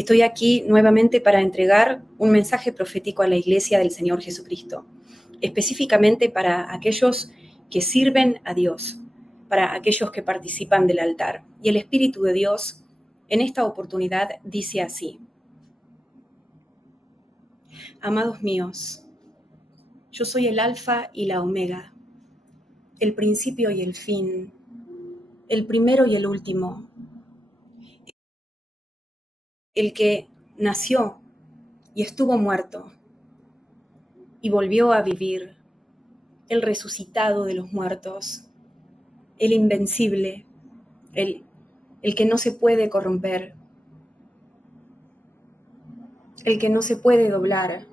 Estoy aquí nuevamente para entregar un mensaje profético a la Iglesia del Señor Jesucristo, específicamente para aquellos que sirven a Dios, para aquellos que participan del altar. Y el Espíritu de Dios en esta oportunidad dice así: Amados míos, yo soy el Alfa y la Omega, el principio y el fin, el primero y el último, el que nació y estuvo muerto y volvió a vivir, el resucitado de los muertos, el invencible, el que no se puede corromper, el que no se puede doblar.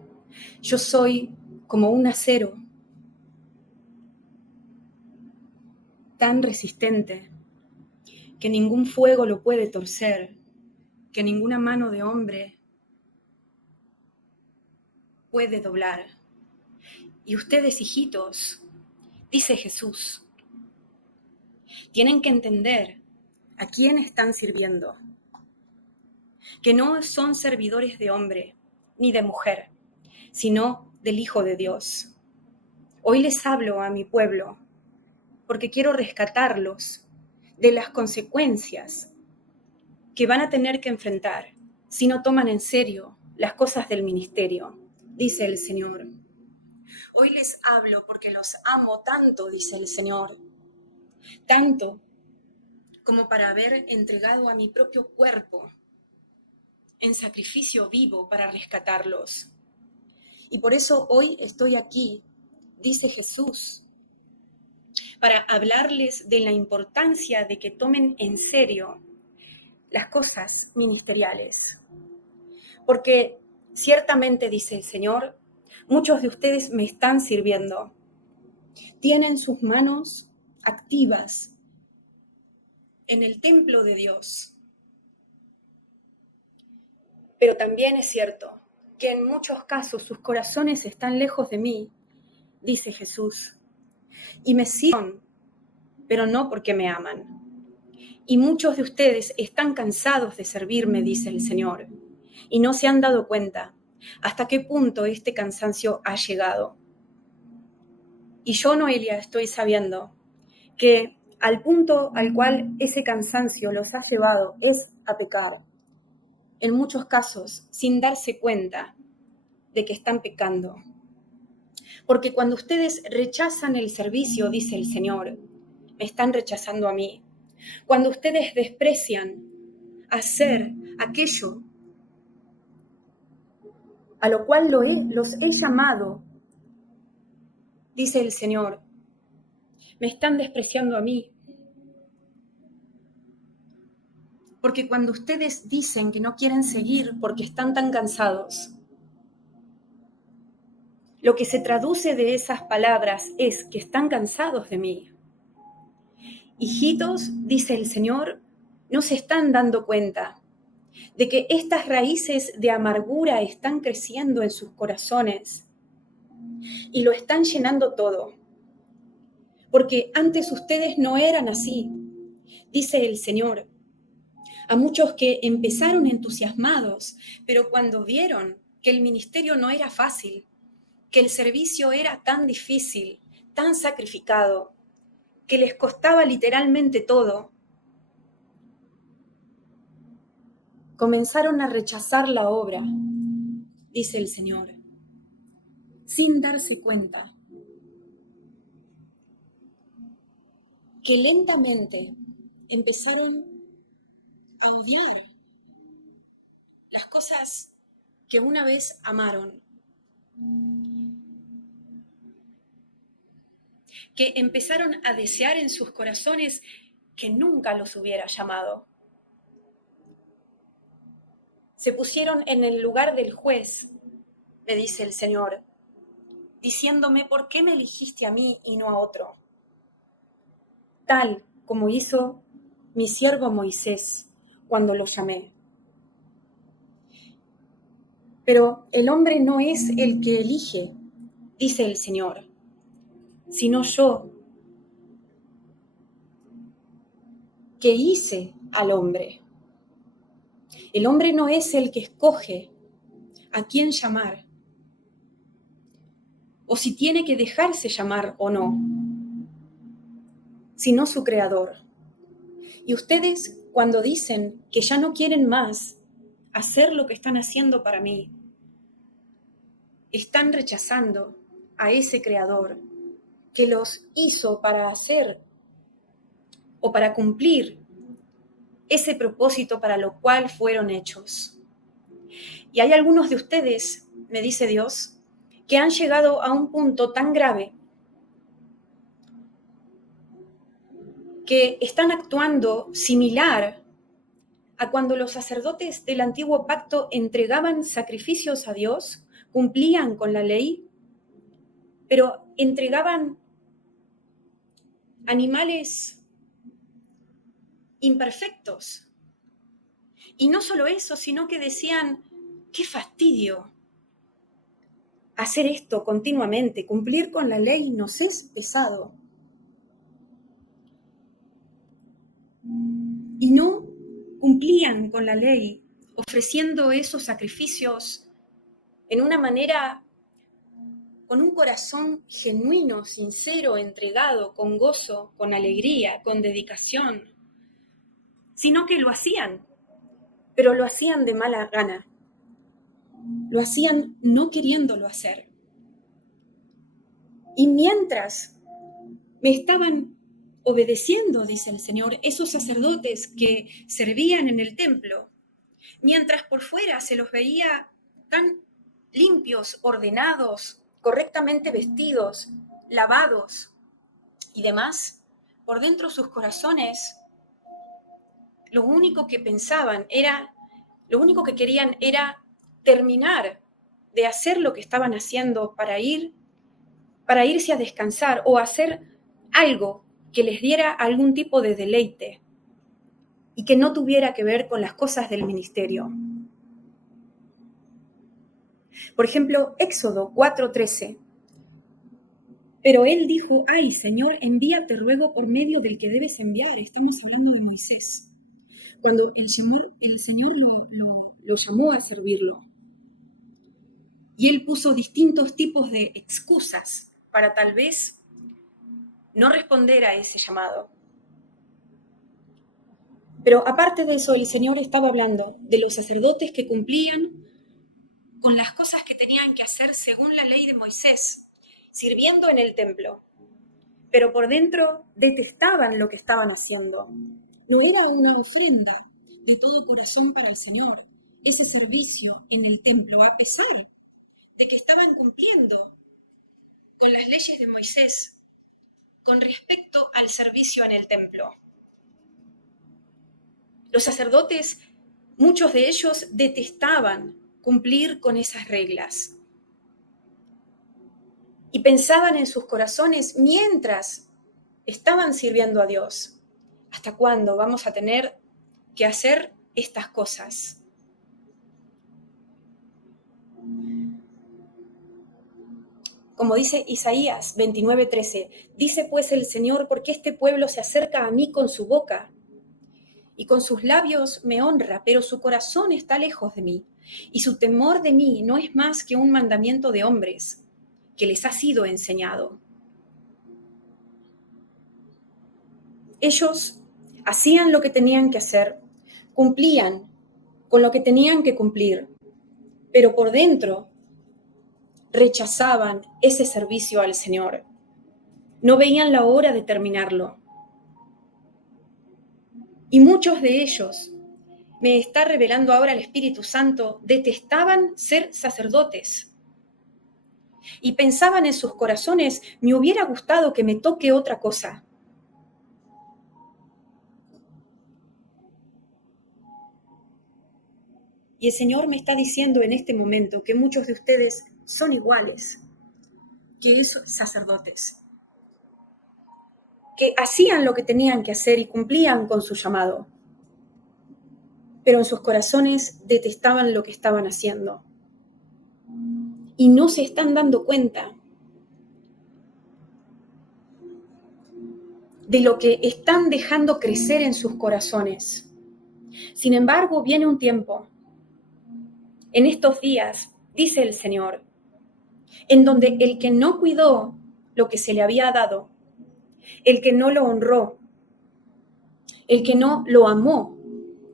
Yo soy como un acero tan resistente que ningún fuego lo puede torcer, que ninguna mano de hombre puede doblar. Y ustedes, hijitos, dice Jesús, tienen que entender a quién están sirviendo, que no son servidores de hombre ni de mujer, sino del Hijo de Dios. Hoy les hablo a mi pueblo porque quiero rescatarlos de las consecuencias que van a tener que enfrentar si no toman en serio las cosas del ministerio, dice el Señor. Hoy les hablo porque los amo tanto, dice el Señor, tanto como para haber entregado a mi propio cuerpo en sacrificio vivo para rescatarlos. Y por eso hoy estoy aquí, dice Jesús, para hablarles de la importancia de que tomen en serio las cosas ministeriales. Porque ciertamente, dice el Señor, muchos de ustedes me están sirviendo. Tienen sus manos activas en el templo de Dios. Pero también es cierto que en muchos casos sus corazones están lejos de mí, dice Jesús, y me siguen, pero no porque me aman. Y muchos de ustedes están cansados de servirme, dice el Señor, y no se han dado cuenta hasta qué punto este cansancio ha llegado. Y yo, Noelia, estoy sabiendo que al punto al cual ese cansancio los ha llevado es a pecar, en muchos casos sin darse cuenta de que están pecando. Porque cuando ustedes rechazan el servicio, dice el Señor, me están rechazando a mí. Cuando ustedes desprecian hacer aquello a lo cual los he llamado, dice el Señor, me están despreciando a mí. Porque cuando ustedes dicen que no quieren seguir porque están tan cansados, lo que se traduce de esas palabras es que están cansados de mí. Hijitos, dice el Señor, no se están dando cuenta de que estas raíces de amargura están creciendo en sus corazones y lo están llenando todo. Porque antes ustedes no eran así, dice el Señor. A muchos que empezaron entusiasmados, pero cuando vieron que el ministerio no era fácil, que el servicio era tan difícil, tan sacrificado, que les costaba literalmente todo, comenzaron a rechazar la obra, dice el Señor, sin darse cuenta que lentamente empezaron a odiar las cosas que una vez amaron, que empezaron a desear en sus corazones que nunca los hubiera llamado. Se pusieron en el lugar del juez, me dice el Señor, diciéndome, ¿por qué me elegiste a mí y no a otro? Tal como hizo mi siervo Moisés cuando lo llamé. Pero el hombre no es el que elige, dice el Señor, sino yo, que hice al hombre. El hombre no es el que escoge a quién llamar, o si tiene que dejarse llamar o no, sino su creador. Y ustedes, cuando dicen que ya no quieren más hacer lo que están haciendo para mí, están rechazando a ese creador que los hizo para hacer o para cumplir ese propósito para lo cual fueron hechos. Y hay algunos de ustedes, me dice Dios, que han llegado a un punto tan grave que están actuando similar a cuando los sacerdotes del antiguo pacto entregaban sacrificios a Dios, cumplían con la ley, pero entregaban animales imperfectos. Y no solo eso, sino que decían, qué fastidio hacer esto continuamente, cumplir con la ley nos es pesado. Y no cumplían con la ley, ofreciendo esos sacrificios en una manera, con un corazón genuino, sincero, entregado, con gozo, con alegría, con dedicación, sino que lo hacían, pero lo hacían de mala gana, lo hacían no queriéndolo hacer. Y mientras me estaban obedeciendo, dice el Señor, esos sacerdotes que servían en el templo, mientras por fuera se los veía tan limpios, ordenados, correctamente vestidos, lavados y demás, por dentro sus corazones, lo único que querían era terminar de hacer lo que estaban haciendo para irse a descansar o hacer algo que les diera algún tipo de deleite y que no tuviera que ver con las cosas del ministerio. Por ejemplo, Éxodo 4:13. Pero él dijo, ay, Señor, envíate ruego por medio del que debes enviar. Estamos hablando de Moisés. Cuando el Señor lo llamó a servirlo. Y él puso distintos tipos de excusas para tal vez no responder a ese llamado. Pero aparte de eso, el Señor estaba hablando de los sacerdotes que cumplían con las cosas que tenían que hacer según la ley de Moisés, sirviendo en el templo. Pero por dentro detestaban lo que estaban haciendo. No era una ofrenda de todo corazón para el Señor, ese servicio en el templo, a pesar de que estaban cumpliendo con las leyes de Moisés con respecto al servicio en el templo. Los sacerdotes, muchos de ellos detestaban cumplir con esas reglas. Y pensaban en sus corazones mientras estaban sirviendo a Dios. ¿Hasta cuándo vamos a tener que hacer estas cosas? Como dice Isaías 29:13, dice pues el Señor, porque este pueblo se acerca a mí con su boca y con sus labios me honra, pero su corazón está lejos de mí, y su temor de mí no es más que un mandamiento de hombres que les ha sido enseñado. Ellos hacían lo que tenían que hacer, cumplían con lo que tenían que cumplir, pero por dentro rechazaban ese servicio al Señor. No veían la hora de terminarlo. Y muchos de ellos, me está revelando ahora el Espíritu Santo, detestaban ser sacerdotes. Y pensaban en sus corazones, me hubiera gustado que me toque otra cosa. Y el Señor me está diciendo en este momento que muchos de ustedes son iguales que esos sacerdotes, que hacían lo que tenían que hacer y cumplían con su llamado, pero en sus corazones detestaban lo que estaban haciendo. Y no se están dando cuenta de lo que están dejando crecer en sus corazones. Sin embargo, viene un tiempo, en estos días, dice el Señor, en donde el que no cuidó lo que se le había dado, el que no lo honró, el que no lo amó,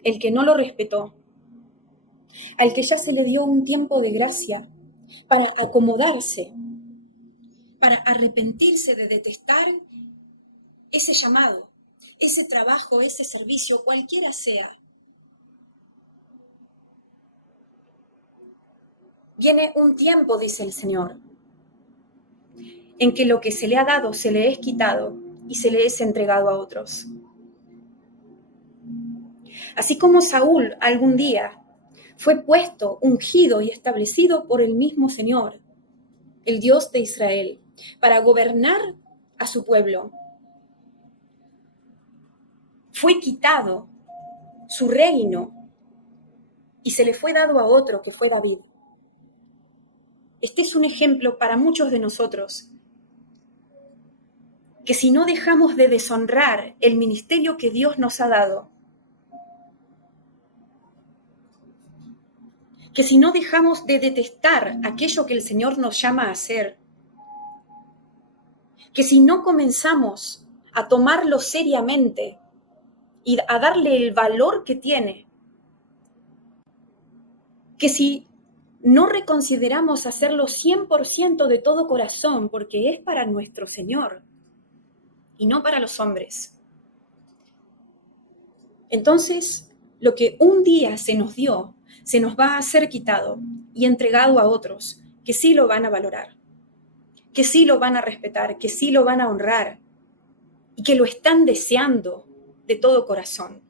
el que no lo respetó, al que ya se le dio un tiempo de gracia para acomodarse, para arrepentirse de detestar ese llamado, ese trabajo, ese servicio, cualquiera sea. Viene un tiempo, dice el Señor, en que lo que se le ha dado se le es quitado y se le es entregado a otros. Así como Saúl algún día fue puesto, ungido y establecido por el mismo Señor, el Dios de Israel, para gobernar a su pueblo. Fue quitado su reino y se le fue dado a otro, que fue David. Este es un ejemplo para muchos de nosotros, que si no dejamos de deshonrar el ministerio que Dios nos ha dado, que si no dejamos de detestar aquello que el Señor nos llama a hacer, que si no comenzamos a tomarlo seriamente y a darle el valor que tiene, que si no reconsideramos hacerlo 100% de todo corazón, porque es para nuestro Señor y no para los hombres, entonces lo que un día se nos dio, se nos va a ser quitado y entregado a otros que sí lo van a valorar, que sí lo van a respetar, que sí lo van a honrar y que lo están deseando de todo corazón.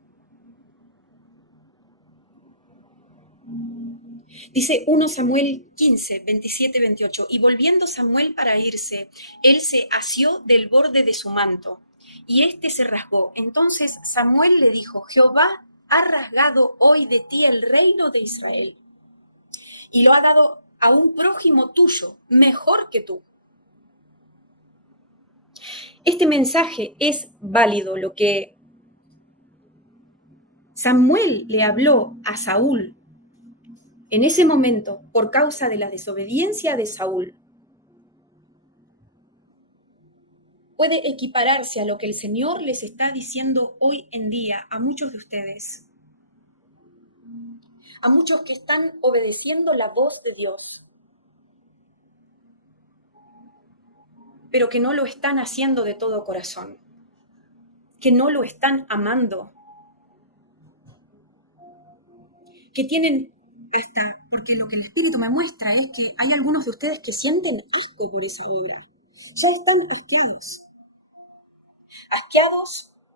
Dice 1 Samuel 15, 27, 28, y volviendo Samuel para irse, él se asió del borde de su manto, y éste se rasgó. Entonces Samuel le dijo, Jehová ha rasgado hoy de ti el reino de Israel, y lo ha dado a un prójimo tuyo, mejor que tú. Este mensaje es válido, lo que Samuel le habló a Saúl en ese momento por causa de la desobediencia de Saúl. Puede equipararse a lo que el Señor les está diciendo hoy en día a muchos de ustedes, a muchos que están obedeciendo la voz de Dios, pero que no lo están haciendo de todo corazón, que no lo están amando, que tienen hasta, porque lo que el Espíritu me muestra es que hay algunos de ustedes que sienten asco por esa obra, ya están asqueados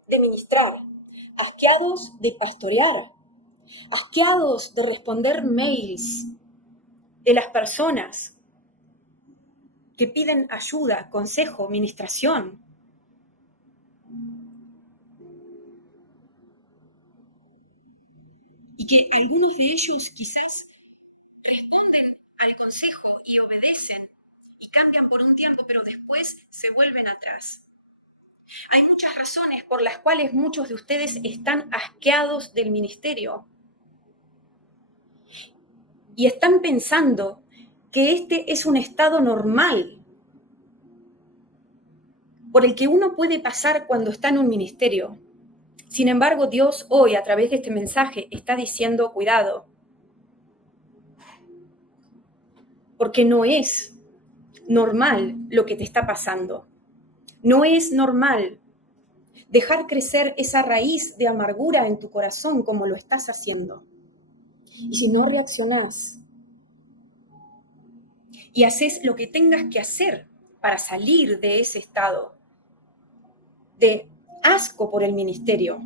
de ministrar, asqueados de pastorear, asqueados de responder mails de las personas que piden ayuda, consejo, ministración. Y que algunos de ellos quizás responden al consejo y obedecen y cambian por un tiempo, pero después se vuelven atrás. Hay muchas razones por las cuales muchos de ustedes están asqueados del ministerio y están pensando que este es un estado normal por el que uno puede pasar cuando está en un ministerio. Sin embargo, Dios hoy, a través de este mensaje, está diciendo, cuidado, porque no es normal lo que te está pasando. No es normal dejar crecer esa raíz de amargura en tu corazón como lo estás haciendo. Y si no reaccionás y haces lo que tengas que hacer para salir de ese estado de asco por el ministerio,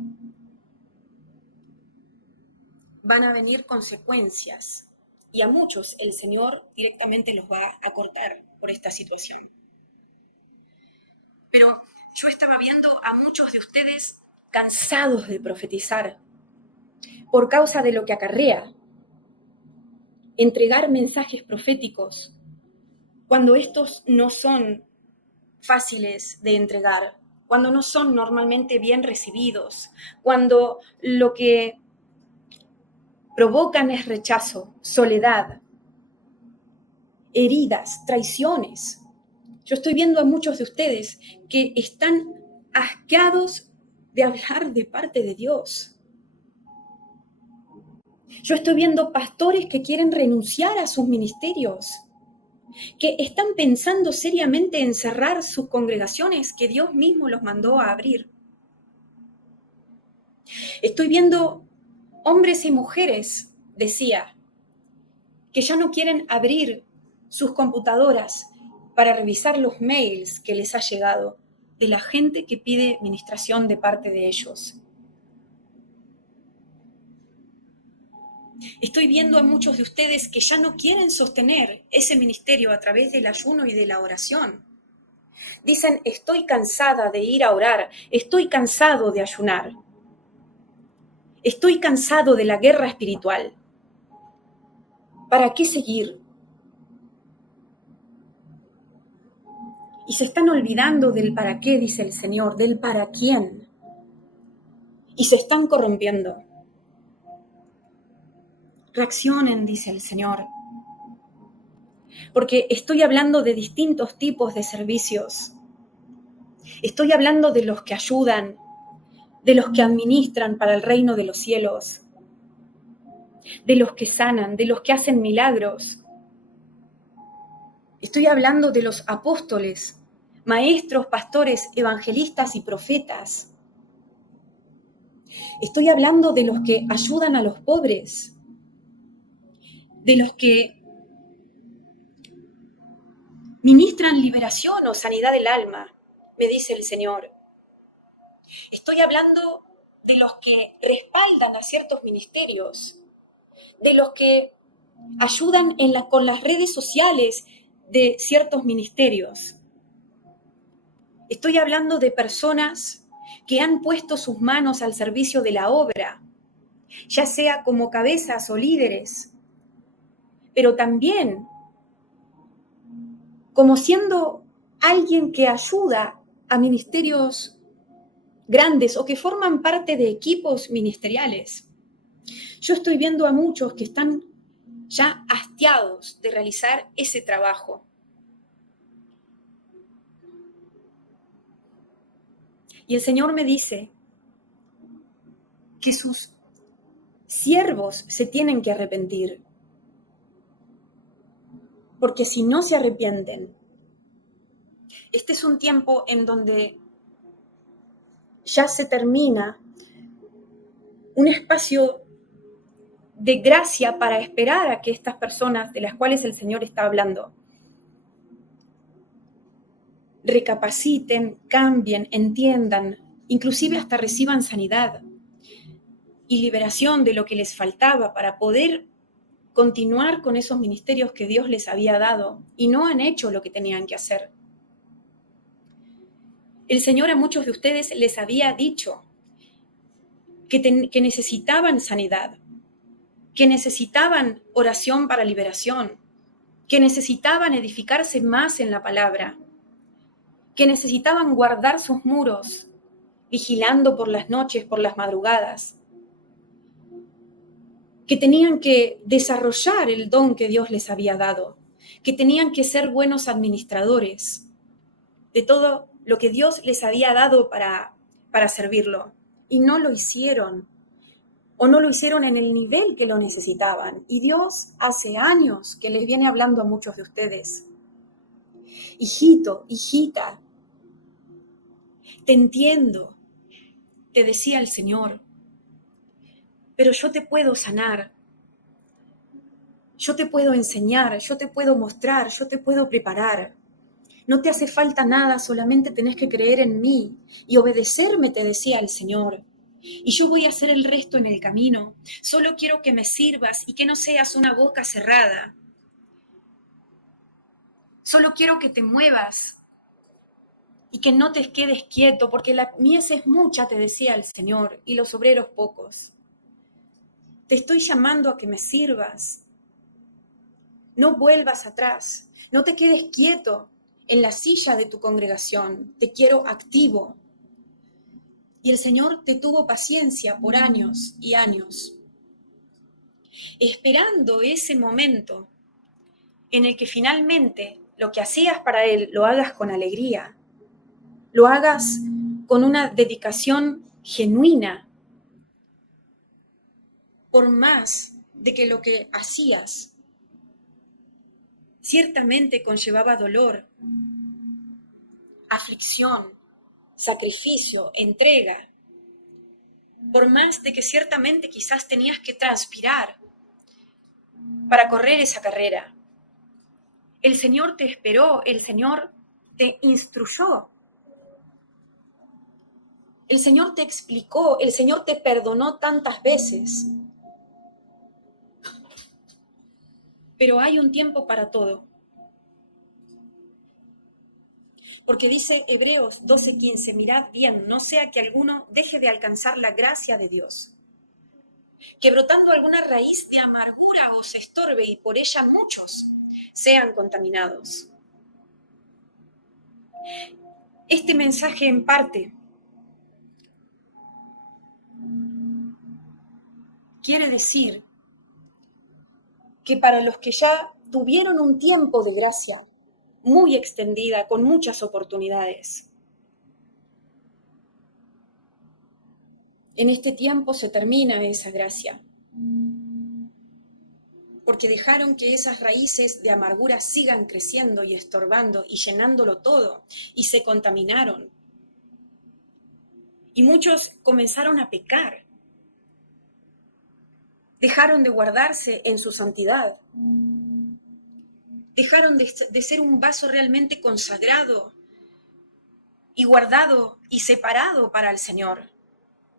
van a venir consecuencias. Y a muchos el Señor directamente los va a cortar por esta situación. Pero yo estaba viendo a muchos de ustedes cansados de profetizar por causa de lo que acarrea entregar mensajes proféticos cuando estos no son fáciles de entregar, cuando no son normalmente bien recibidos, cuando lo que provocan es rechazo, soledad, heridas, traiciones. Yo estoy viendo a muchos de ustedes que están asqueados de hablar de parte de Dios. Yo estoy viendo pastores que quieren renunciar a sus ministerios, que están pensando seriamente en cerrar sus congregaciones que Dios mismo los mandó a abrir. Estoy viendo hombres y mujeres, decía, que ya no quieren abrir sus computadoras para revisar los mails que les ha llegado de la gente que pide ministración de parte de ellos. Estoy viendo a muchos de ustedes que ya no quieren sostener ese ministerio a través del ayuno y de la oración. Dicen, estoy cansada de ir a orar, estoy cansado de ayunar, estoy cansado de la guerra espiritual. ¿Para qué seguir? Y se están olvidando del para qué, dice el Señor, del para quién. Y se están corrompiendo. Reaccionen, dice el Señor. Porque estoy hablando de distintos tipos de servicios. Estoy hablando de los que ayudan, de los que administran para el reino de los cielos, de los que sanan, de los que hacen milagros. Estoy hablando de los apóstoles, maestros, pastores, evangelistas y profetas. Estoy hablando de los que ayudan a los pobres, de los que ministran liberación o sanidad del alma, me dice el Señor. Estoy hablando de los que respaldan a ciertos ministerios, de los que ayudan con las redes sociales de ciertos ministerios. Estoy hablando de personas que han puesto sus manos al servicio de la obra, ya sea como cabezas o líderes, pero también como siendo alguien que ayuda a ministerios grandes o que forman parte de equipos ministeriales. Yo estoy viendo a muchos que están ya hastiados de realizar ese trabajo. Y el Señor me dice que sus siervos se tienen que arrepentir. Porque si no se arrepienten, este es un tiempo en donde ya se termina un espacio de gracia para esperar a que estas personas de las cuales el Señor está hablando recapaciten, cambien, entiendan, inclusive hasta reciban sanidad y liberación de lo que les faltaba para poder continuar con esos ministerios que Dios les había dado y no han hecho lo que tenían que hacer. El Señor a muchos de ustedes les había dicho que necesitaban sanidad, que necesitaban oración para liberación, que necesitaban edificarse más en la palabra, que necesitaban guardar sus muros, vigilando por las noches, por las madrugadas, que tenían que desarrollar el don que Dios les había dado, que tenían que ser buenos administradores de todo lo que Dios les había dado para servirlo. Y no lo hicieron, o no lo hicieron en el nivel que lo necesitaban. Y Dios hace años que les viene hablando a muchos de ustedes. Hijito, hijita, te entiendo, te decía el Señor, pero yo te puedo sanar, yo te puedo enseñar, yo te puedo mostrar, yo te puedo preparar. No te hace falta nada, solamente tenés que creer en mí y obedecerme, te decía el Señor. Y yo voy a hacer el resto en el camino. Solo quiero que me sirvas y que no seas una boca cerrada. Solo quiero que te muevas y que no te quedes quieto, porque la mies es mucha, te decía el Señor, y los obreros pocos. Te estoy llamando a que me sirvas. No vuelvas atrás, no te quedes quieto en la silla de tu congregación. Te quiero activo. Y el Señor te tuvo paciencia por años y años. esperando ese momento en el que finalmente lo que hacías para Él lo hagas con alegría, lo hagas con una dedicación genuina, por más de que lo que hacías ciertamente conllevaba dolor, aflicción, sacrificio, entrega, por más de que ciertamente quizás tenías que transpirar para correr esa carrera. El Señor te esperó, el Señor te instruyó, el Señor te explicó, el Señor te perdonó tantas veces. Pero hay un tiempo para todo. Porque dice Hebreos 12:15, mirad bien, no sea que alguno deje de alcanzar la gracia de Dios, que brotando alguna raíz de amargura os estorbe y por ella muchos sean contaminados. Este mensaje en parte quiere decir que para los que ya tuvieron un tiempo de gracia muy extendida, con muchas oportunidades, en este tiempo se termina esa gracia, porque dejaron que esas raíces de amargura sigan creciendo y estorbando y llenándolo todo, y se contaminaron. Y muchos comenzaron a pecar, dejaron de guardarse en su santidad, dejaron de ser un vaso realmente consagrado y guardado y separado para el Señor,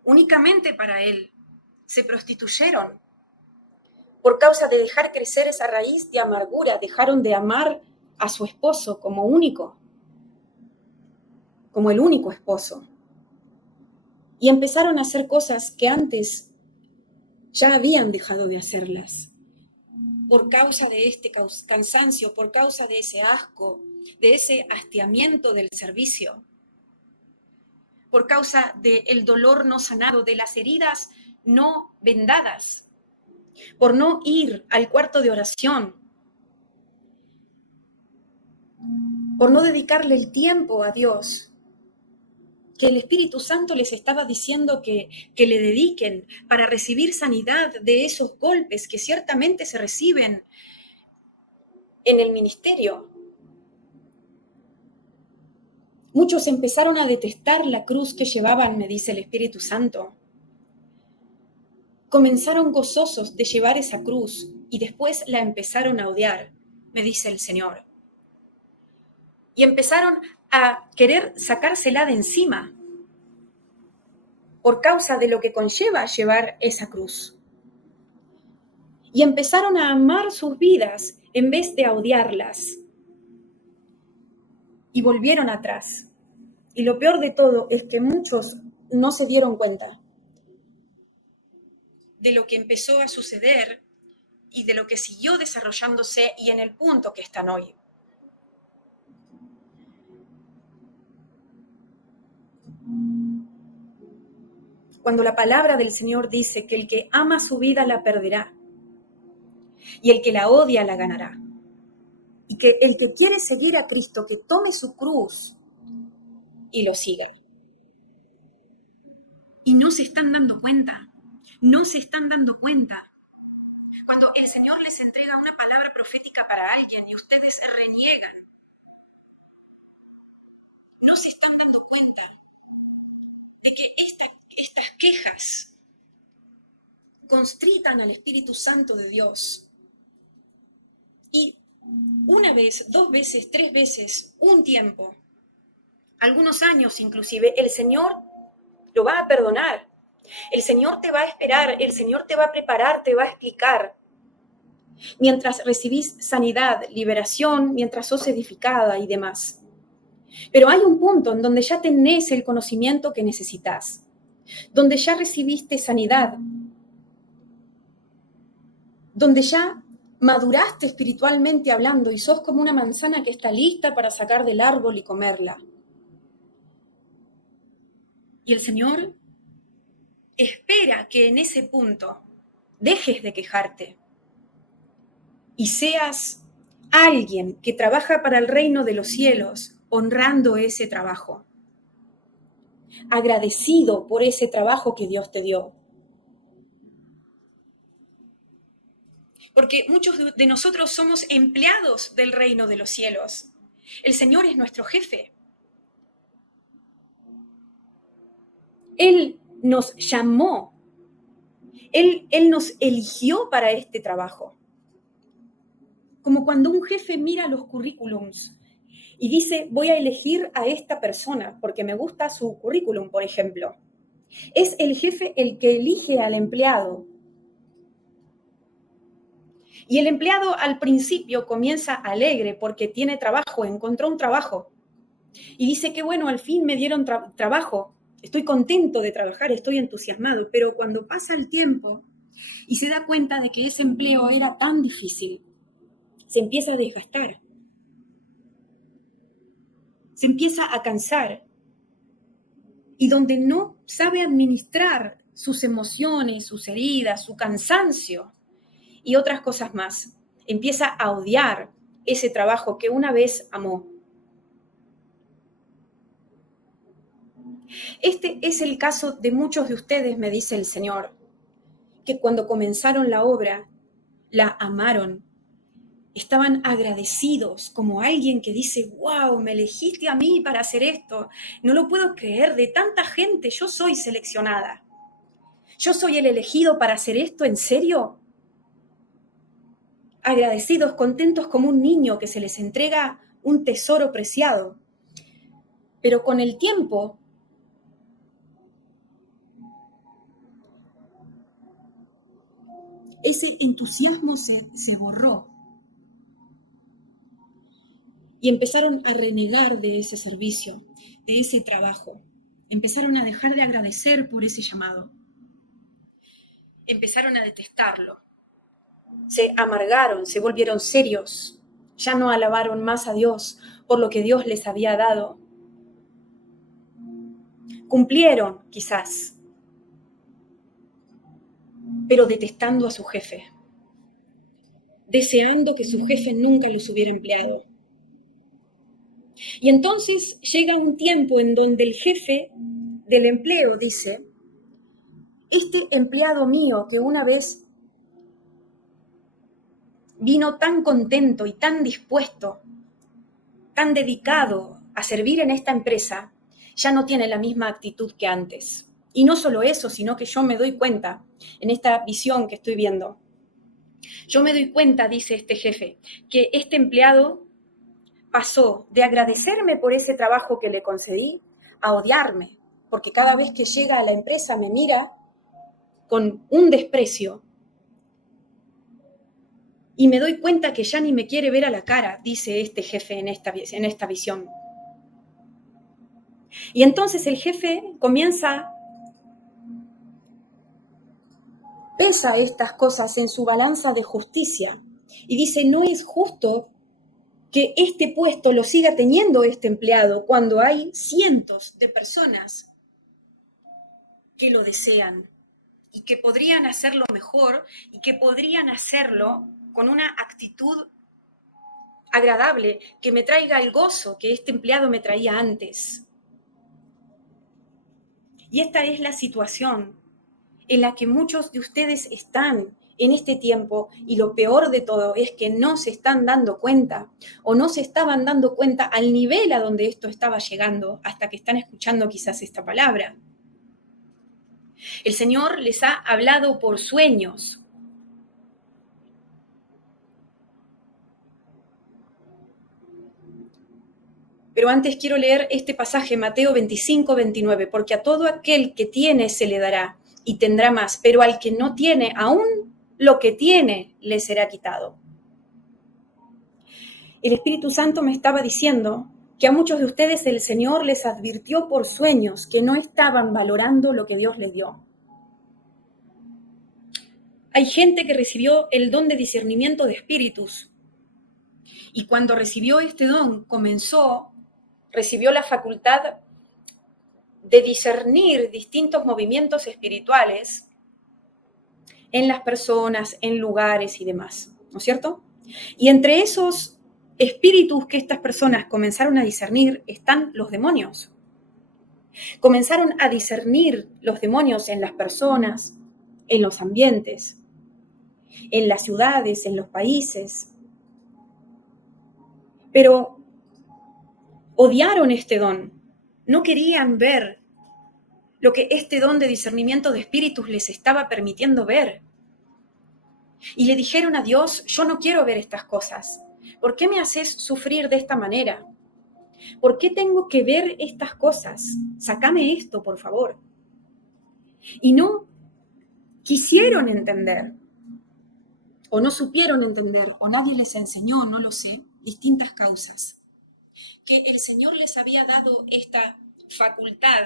únicamente para Él. Se prostituyeron por causa de dejar crecer esa raíz de amargura, dejaron de amar a su esposo como único, como el único esposo. Y empezaron a hacer cosas que antes ya habían dejado de hacerlas. Por causa de este cansancio, por causa de ese asco, de ese hastiamiento del servicio, por causa del dolor no sanado, de las heridas no vendadas, por no ir al cuarto de oración, por no dedicarle el tiempo a Dios, que el Espíritu Santo les estaba diciendo que le dediquen para recibir sanidad de esos golpes que ciertamente se reciben en el ministerio. Muchos empezaron a detestar la cruz que llevaban, me dice el Espíritu Santo. Comenzaron gozosos de llevar esa cruz y después la empezaron a odiar, me dice el Señor. Y empezaron a querer sacársela de encima por causa de lo que conlleva llevar esa cruz. Y empezaron a amar sus vidas en vez de a odiarlas. Y volvieron atrás. Y lo peor de todo es que muchos no se dieron cuenta de lo que empezó a suceder y de lo que siguió desarrollándose y en el punto que están hoy. Cuando la palabra del Señor dice que el que ama su vida la perderá y el que la odia la ganará. Y que el que quiere seguir a Cristo, que tome su cruz y lo siga. Y no se están dando cuenta, no se están dando cuenta. Cuando el Señor les entrega una palabra profética para alguien y ustedes reniegan, no se están dando cuenta de que estas quejas constritan al Espíritu Santo de Dios. Y una vez, dos veces, tres veces, un tiempo, algunos años inclusive, el Señor lo va a perdonar. El Señor te va a esperar, el Señor te va a preparar, te va a explicar. Mientras recibís sanidad, liberación, mientras sos edificada y demás. Pero hay un punto en donde ya tenés el conocimiento que necesitas, donde ya recibiste sanidad, donde ya maduraste espiritualmente hablando y sos como una manzana que está lista para sacar del árbol y comerla. Y el Señor espera que en ese punto dejes de quejarte y seas alguien que trabaja para el reino de los cielos, honrando ese trabajo, agradecido por ese trabajo que Dios te dio. Porque muchos de nosotros somos empleados del reino de los cielos. El Señor es nuestro jefe. Él nos llamó. Él nos eligió para este trabajo. Como cuando un jefe mira los currículums y dice, voy a elegir a esta persona porque me gusta su currículum, por ejemplo. Es el jefe el que elige al empleado. Y el empleado al principio comienza alegre porque tiene trabajo, encontró un trabajo. Y dice que bueno, al fin me dieron trabajo. Estoy contento de trabajar, estoy entusiasmado. Pero cuando pasa el tiempo y se da cuenta de que ese empleo era tan difícil, se empieza a desgastar. Se empieza a cansar. Y donde no sabe administrar sus emociones, sus heridas, su cansancio y otras cosas más, empieza a odiar ese trabajo que una vez amó. Este es el caso de muchos de ustedes, me dice el Señor, que cuando comenzaron la obra, la amaron, estaban agradecidos, como alguien que dice, wow, me elegiste a mí para hacer esto, no lo puedo creer, de tanta gente, yo soy seleccionada, yo soy el elegido para hacer esto, ¿en serio? Agradecidos, contentos como un niño que se les entrega un tesoro preciado. Pero con el tiempo, ese entusiasmo se borró. Y empezaron a renegar de ese servicio, de ese trabajo. Empezaron a dejar de agradecer por ese llamado. Empezaron a detestarlo. Se amargaron, se volvieron serios. Ya no alabaron más a Dios por lo que Dios les había dado. Cumplieron, quizás, pero detestando a su jefe, deseando que su jefe nunca los hubiera empleado. Y entonces llega un tiempo en donde el jefe del empleo dice, este empleado mío que una vez vino tan contento y tan dispuesto, tan dedicado a servir en esta empresa, ya no tiene la misma actitud que antes. Y no solo eso, sino que yo me doy cuenta, en esta visión que estoy viendo, yo me doy cuenta, dice este jefe, que este empleado pasó de agradecerme por ese trabajo que le concedí a odiarme, porque cada vez que llega a la empresa me mira con un desprecio y me doy cuenta que ya ni me quiere ver a la cara, dice este jefe en esta visión. Y entonces el jefe pesa estas cosas en su balanza de justicia y dice, no es justo que este puesto lo siga teniendo este empleado cuando hay cientos de personas que lo desean y que podrían hacerlo mejor y que podrían hacerlo con una actitud agradable que me traiga el gozo que este empleado me traía antes. Y esta es la situación en la que muchos de ustedes están en este tiempo y lo peor de todo es que no se están dando cuenta o no se estaban dando cuenta al nivel a donde esto estaba llegando hasta que están escuchando quizás esta palabra. El Señor les ha hablado por sueños. Pero antes quiero leer este pasaje, Mateo 25, 29, porque a todo aquel que tiene se le dará y tendrá más, pero al que no tiene, aún lo que tiene le será quitado. El Espíritu Santo me estaba diciendo que a muchos de ustedes el Señor les advirtió por sueños que no estaban valorando lo que Dios les dio. Hay gente que recibió el don de discernimiento de espíritus y cuando recibió este don recibió la facultad de discernir distintos movimientos espirituales en las personas, en lugares y demás, ¿no es cierto? Y entre esos espíritus que estas personas comenzaron a discernir están los demonios. Comenzaron a discernir los demonios en las personas, en los ambientes, en las ciudades, en los países. Pero odiaron este don. No querían ver lo que este don de discernimiento de espíritus les estaba permitiendo ver. Y le dijeron a Dios, yo no quiero ver estas cosas. ¿Por qué me haces sufrir de esta manera? ¿Por qué tengo que ver estas cosas? Sácame esto, por favor. Y no quisieron entender, o no supieron entender, o nadie les enseñó, no lo sé, distintas causas, que el Señor les había dado esta facultad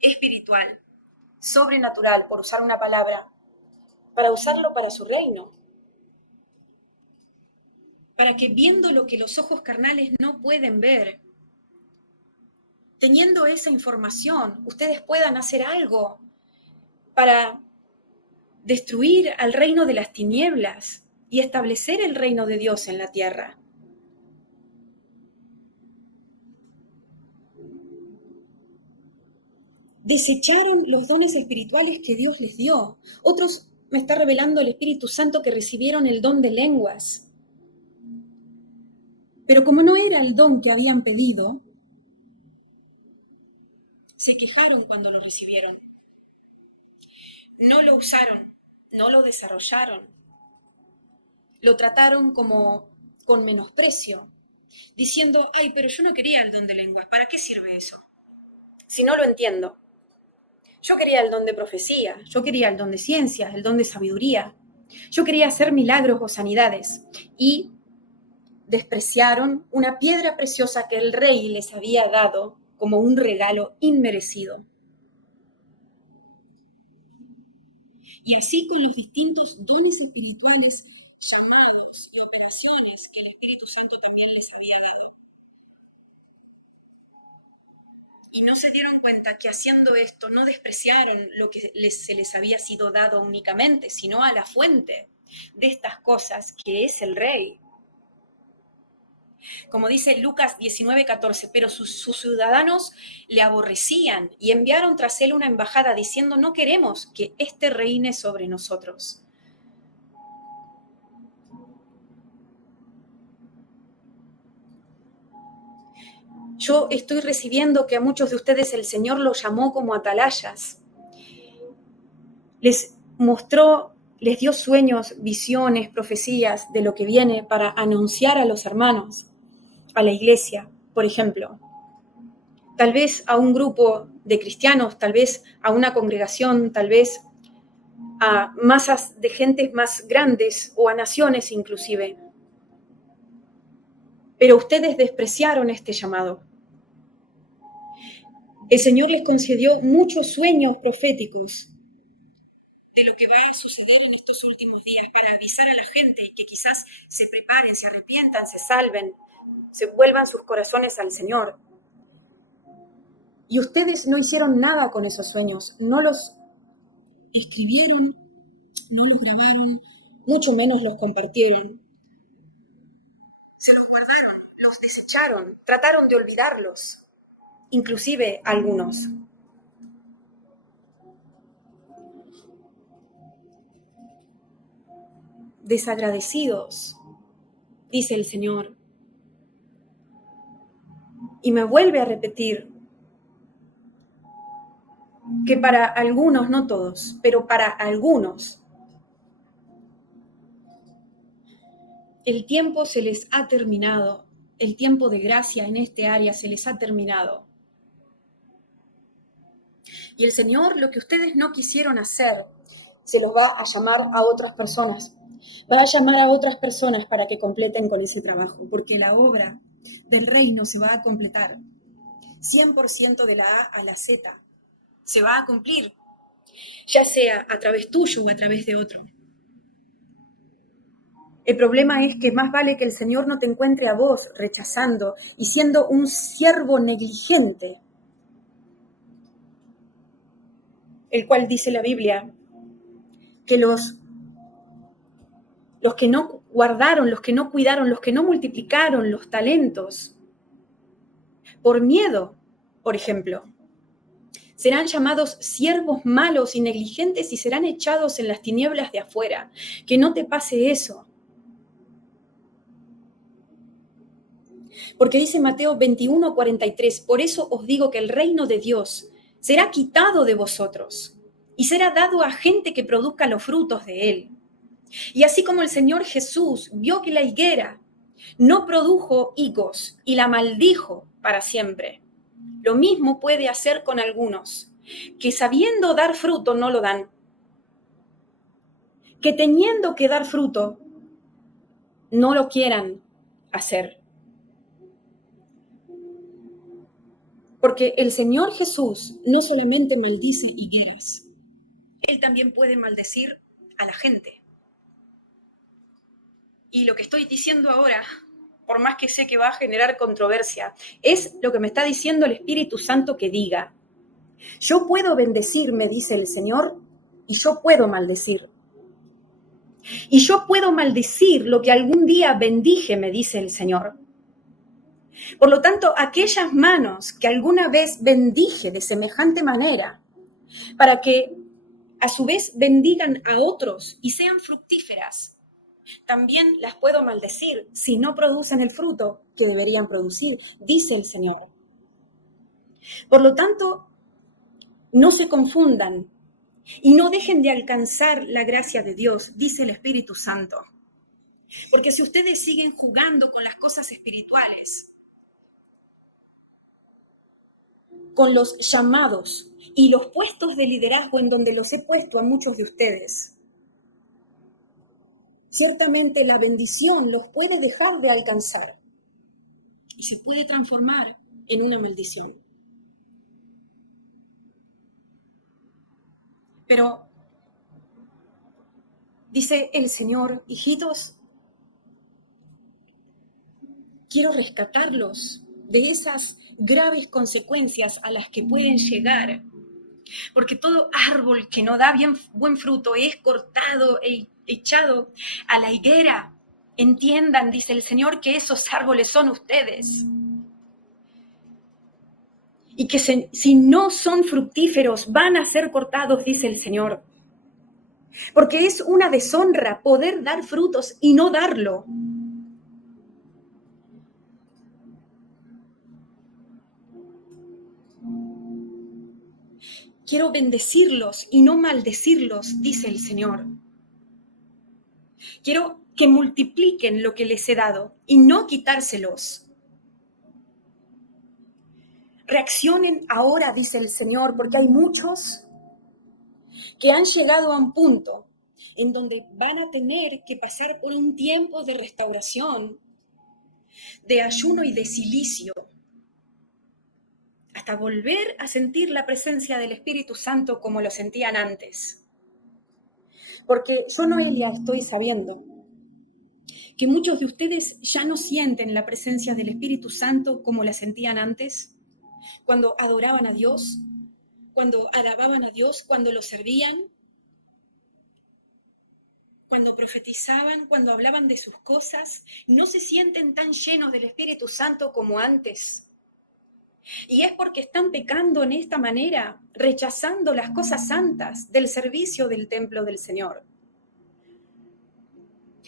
espiritual, sobrenatural, por usar una palabra, para usarlo para su reino. Para que viendo lo que los ojos carnales no pueden ver, teniendo esa información, ustedes puedan hacer algo para destruir al reino de las tinieblas y establecer el reino de Dios en la tierra. Desecharon los dones espirituales que Dios les dio. Otros, me está revelando el Espíritu Santo, que recibieron el don de lenguas. Pero como no era el don que habían pedido, se quejaron cuando lo recibieron. No lo usaron, no lo desarrollaron. Lo trataron como con menosprecio, diciendo, ay, pero yo no quería el don de lenguas, ¿para qué sirve eso? Si no lo entiendo. Yo quería el don de profecía, yo quería el don de ciencia, el don de sabiduría. Yo quería hacer milagros o sanidades. Y despreciaron una piedra preciosa que el rey les había dado como un regalo inmerecido. Y así con los distintos dones espirituales, llamados, operaciones que el Espíritu Santo también les había dado. Y no se dieron cuenta que haciendo esto no despreciaron lo que se les había sido dado únicamente, sino a la fuente de estas cosas, que es el rey. Como dice Lucas 19:14, pero sus ciudadanos le aborrecían y enviaron tras él una embajada diciendo, no queremos que éste reine sobre nosotros. Yo estoy recibiendo que a muchos de ustedes el Señor los llamó como atalayas. Les mostró, les dio sueños, visiones, profecías de lo que viene para anunciar a los hermanos, a la iglesia, por ejemplo. Tal vez a un grupo de cristianos, tal vez a una congregación, tal vez a masas de gentes más grandes o a naciones inclusive. Pero ustedes despreciaron este llamado. El Señor les concedió muchos sueños proféticos de lo que va a suceder en estos últimos días para avisar a la gente que quizás se preparen, se arrepientan, se salven, se vuelvan sus corazones al Señor. Y ustedes no hicieron nada con esos sueños, no los escribieron, no los grabaron, mucho menos los compartieron. Se los guardaron, los desecharon, trataron de olvidarlos, inclusive algunos. Desagradecidos, dice el Señor. Y me vuelve a repetir que para algunos, no todos, pero para algunos, el tiempo se les ha terminado, el tiempo de gracia en este área se les ha terminado. Y el Señor, lo que ustedes no quisieron hacer, se los va a llamar a otras personas. Va a llamar a otras personas para que completen con ese trabajo, porque la obra del reino se va a completar. 100% de la A a la Z se va a cumplir, ya sea a través tuyo o a través de otro. El problema es que más vale que el Señor no te encuentre a vos rechazando y siendo un siervo negligente, el cual dice la Biblia que los que no guardaron, los que no cuidaron, los que no multiplicaron los talentos, por miedo, por ejemplo, serán llamados siervos malos y negligentes y serán echados en las tinieblas de afuera. Que no te pase eso. Porque dice Mateo 21:43, por eso os digo que el reino de Dios será quitado de vosotros y será dado a gente que produzca los frutos de él. Y así como el Señor Jesús vio que la higuera no produjo higos y la maldijo para siempre, lo mismo puede hacer con algunos, que sabiendo dar fruto no lo dan, que teniendo que dar fruto no lo quieran hacer. Porque el Señor Jesús no solamente maldice higueras, Él también puede maldecir a la gente. Y lo que estoy diciendo ahora, por más que sé que va a generar controversia, es lo que me está diciendo el Espíritu Santo que diga. Yo puedo bendecir, me dice el Señor, y yo puedo maldecir. Y yo puedo maldecir lo que algún día bendije, me dice el Señor. Por lo tanto, aquellas manos que alguna vez bendije de semejante manera, para que a su vez bendigan a otros y sean fructíferas, también las puedo maldecir si no producen el fruto que deberían producir, dice el Señor. Por lo tanto, no se confundan y no dejen de alcanzar la gracia de Dios, dice el Espíritu Santo. Porque si ustedes siguen jugando con las cosas espirituales, con los llamados y los puestos de liderazgo en donde los he puesto a muchos de ustedes, ciertamente la bendición los puede dejar de alcanzar y se puede transformar en una maldición. Pero dice el Señor, hijitos, quiero rescatarlos de esas graves consecuencias a las que pueden llegar, porque todo árbol que no da buen fruto es cortado e echado a la higuera. Entiendan, dice el Señor, que esos árboles son ustedes. Y que si no son fructíferos, van a ser cortados, dice el Señor. Porque es una deshonra poder dar frutos y no darlo. Quiero bendecirlos y no maldecirlos, dice el Señor. Quiero que multipliquen lo que les he dado y no quitárselos. Reaccionen ahora, dice el Señor, porque hay muchos que han llegado a un punto en donde van a tener que pasar por un tiempo de restauración, de ayuno y de silicio, hasta volver a sentir la presencia del Espíritu Santo como lo sentían antes. Porque yo, Noelia, estoy sabiendo que muchos de ustedes ya no sienten la presencia del Espíritu Santo como la sentían antes, cuando adoraban a Dios, cuando alababan a Dios, cuando lo servían, cuando profetizaban, cuando hablaban de sus cosas, no se sienten tan llenos del Espíritu Santo como antes. Y es porque están pecando en esta manera, rechazando las cosas santas del servicio del templo del Señor.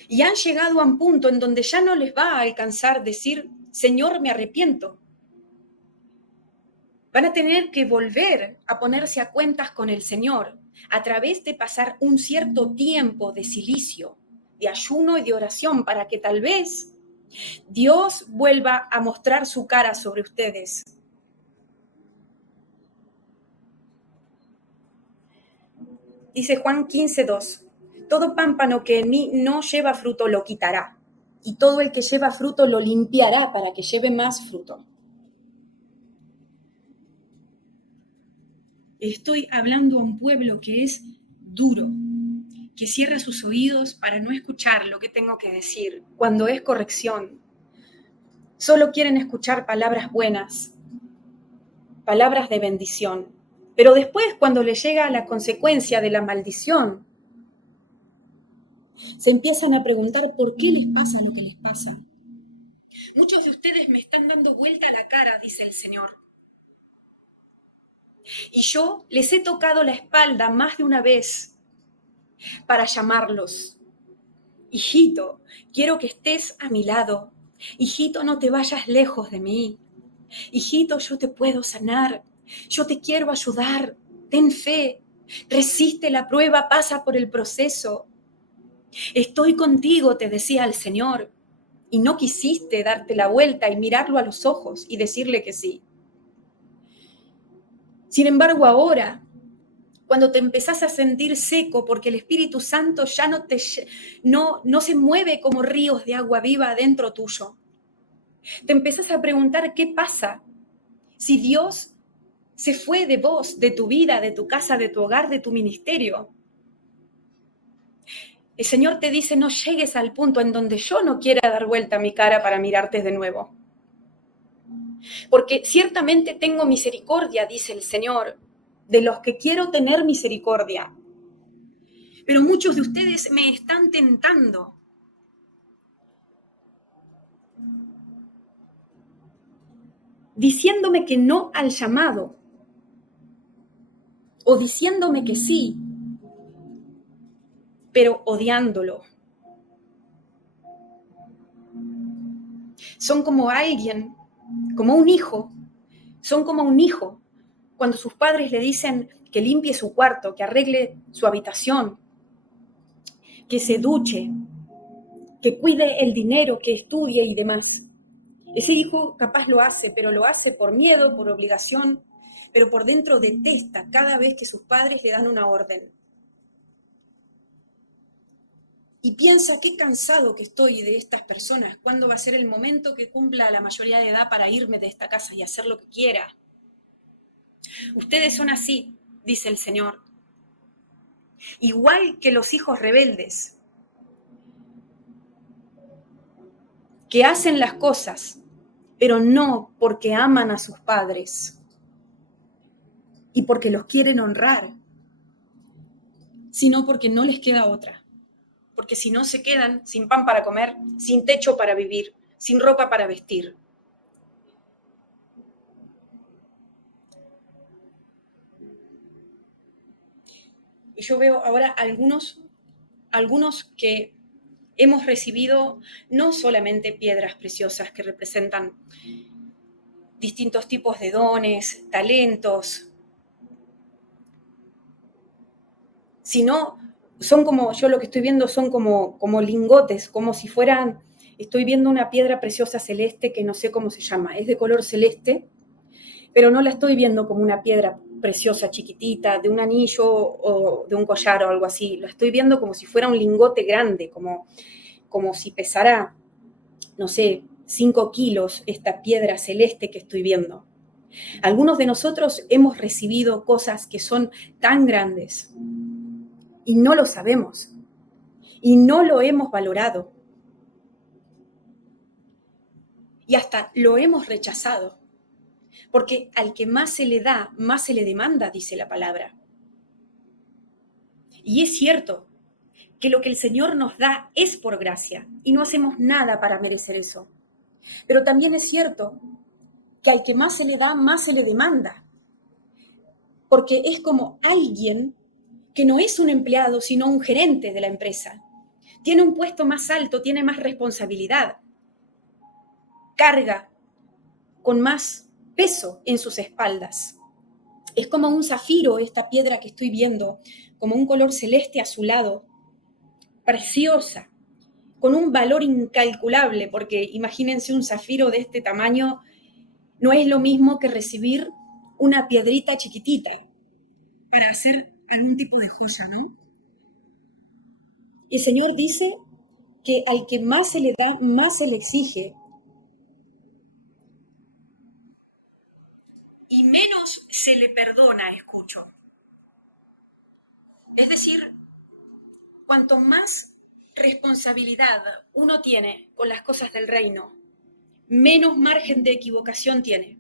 Y han llegado a un punto en donde ya no les va a alcanzar decir, Señor, me arrepiento. Van a tener que volver a ponerse a cuentas con el Señor a través de pasar un cierto tiempo de silicio, de ayuno y de oración para que tal vez Dios vuelva a mostrar su cara sobre ustedes. Dice Juan 15:2, todo pámpano que en mí no lleva fruto lo quitará, y todo el que lleva fruto lo limpiará para que lleve más fruto. Estoy hablando a un pueblo que es duro, que cierra sus oídos para no escuchar lo que tengo que decir cuando es corrección. Solo quieren escuchar palabras buenas, palabras de bendición. Pero después, cuando les llega la consecuencia de la maldición, Se empiezan a preguntar por qué les pasa lo que les pasa. Muchos de ustedes me están dando vuelta a la cara, dice el Señor. Y yo les he tocado la espalda más de una vez para llamarlos. Hijito, quiero que estés a mi lado. Hijito, no te vayas lejos de mí. Hijito, yo te puedo sanar. Yo te quiero ayudar. Ten fe. Resiste la prueba, pasa por el proceso. Estoy contigo, te decía el Señor. Y no quisiste darte la vuelta y mirarlo a los ojos y decirle que sí. Sin embargo, ahora, cuando te empezás a sentir seco porque el Espíritu Santo ya no se mueve como ríos de agua viva adentro tuyo, te empezás a preguntar qué pasa si Dios se fue de vos, de tu vida, de tu casa, de tu hogar, de tu ministerio. El Señor te dice, no llegues al punto en donde yo no quiera dar vuelta mi cara para mirarte de nuevo. Porque ciertamente tengo misericordia, dice el Señor, de los que quiero tener misericordia. Pero muchos de ustedes me están tentando. Diciéndome que no al llamado. O diciéndome que sí, pero odiándolo. Son como alguien, como un hijo. Son como un hijo cuando sus padres le dicen que limpie su cuarto, que arregle su habitación, que se duche, que cuide el dinero, que estudie y demás. Ese hijo capaz lo hace, pero lo hace por miedo, por obligación, pero por dentro detesta cada vez que sus padres le dan una orden. Y piensa qué cansado que estoy de estas personas, cuándo va a ser el momento que cumpla la mayoría de edad para irme de esta casa y hacer lo que quiera. Ustedes son así, dice el Señor, igual que los hijos rebeldes, que hacen las cosas, pero no porque aman a sus padres y porque los quieren honrar, sino porque no les queda otra. Porque si no se quedan sin pan para comer, sin techo para vivir, sin ropa para vestir. Y yo veo ahora algunos que hemos recibido no solamente piedras preciosas que representan distintos tipos de dones, talentos, sino son como, yo lo que estoy viendo son como lingotes, como si fueran, estoy viendo una piedra preciosa celeste que no sé cómo se llama, es de color celeste, pero no la estoy viendo como una piedra preciosa chiquitita, de un anillo o de un collar o algo así, lo estoy viendo como si fuera un lingote grande, como si pesara, no sé, 5 kilos esta piedra celeste que estoy viendo. Algunos de nosotros hemos recibido cosas que son tan grandes y no lo sabemos y no lo hemos valorado y hasta lo hemos rechazado, porque al que más se le da, más se le demanda, dice la palabra. Y es cierto que lo que el Señor nos da es por gracia y no hacemos nada para merecer eso. Pero también es cierto que al que más se le da, más se le demanda, porque es como alguien que no es un empleado, sino un gerente de la empresa. Tiene un puesto más alto, tiene más responsabilidad, carga con más peso en sus espaldas. Es como un zafiro esta piedra que estoy viendo, como un color celeste azulado, preciosa, con un valor incalculable, porque imagínense un zafiro de este tamaño, no es lo mismo que recibir una piedrita chiquitita para hacer algún tipo de joya, ¿no? El Señor dice que al que más se le da, más se le exige. Y menos se le perdona, escucho. Es decir, cuanto más responsabilidad uno tiene con las cosas del reino, menos margen de equivocación tiene.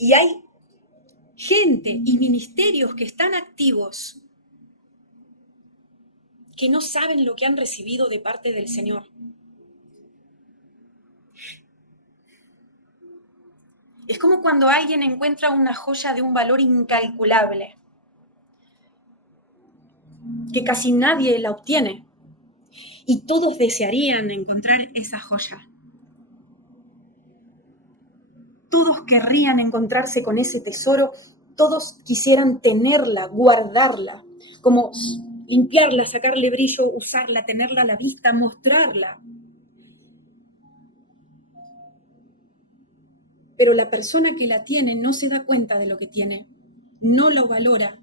Y hay gente y ministerios que están activos, que no saben lo que han recibido de parte del Señor. Es como cuando alguien encuentra una joya de un valor incalculable, que casi nadie la obtiene, y todos desearían encontrar esa joya. Todos querrían encontrarse con ese tesoro, todos quisieran tenerla, guardarla, como limpiarla, sacarle brillo, usarla, tenerla a la vista, mostrarla. Pero la persona que la tiene no se da cuenta de lo que tiene, no lo valora,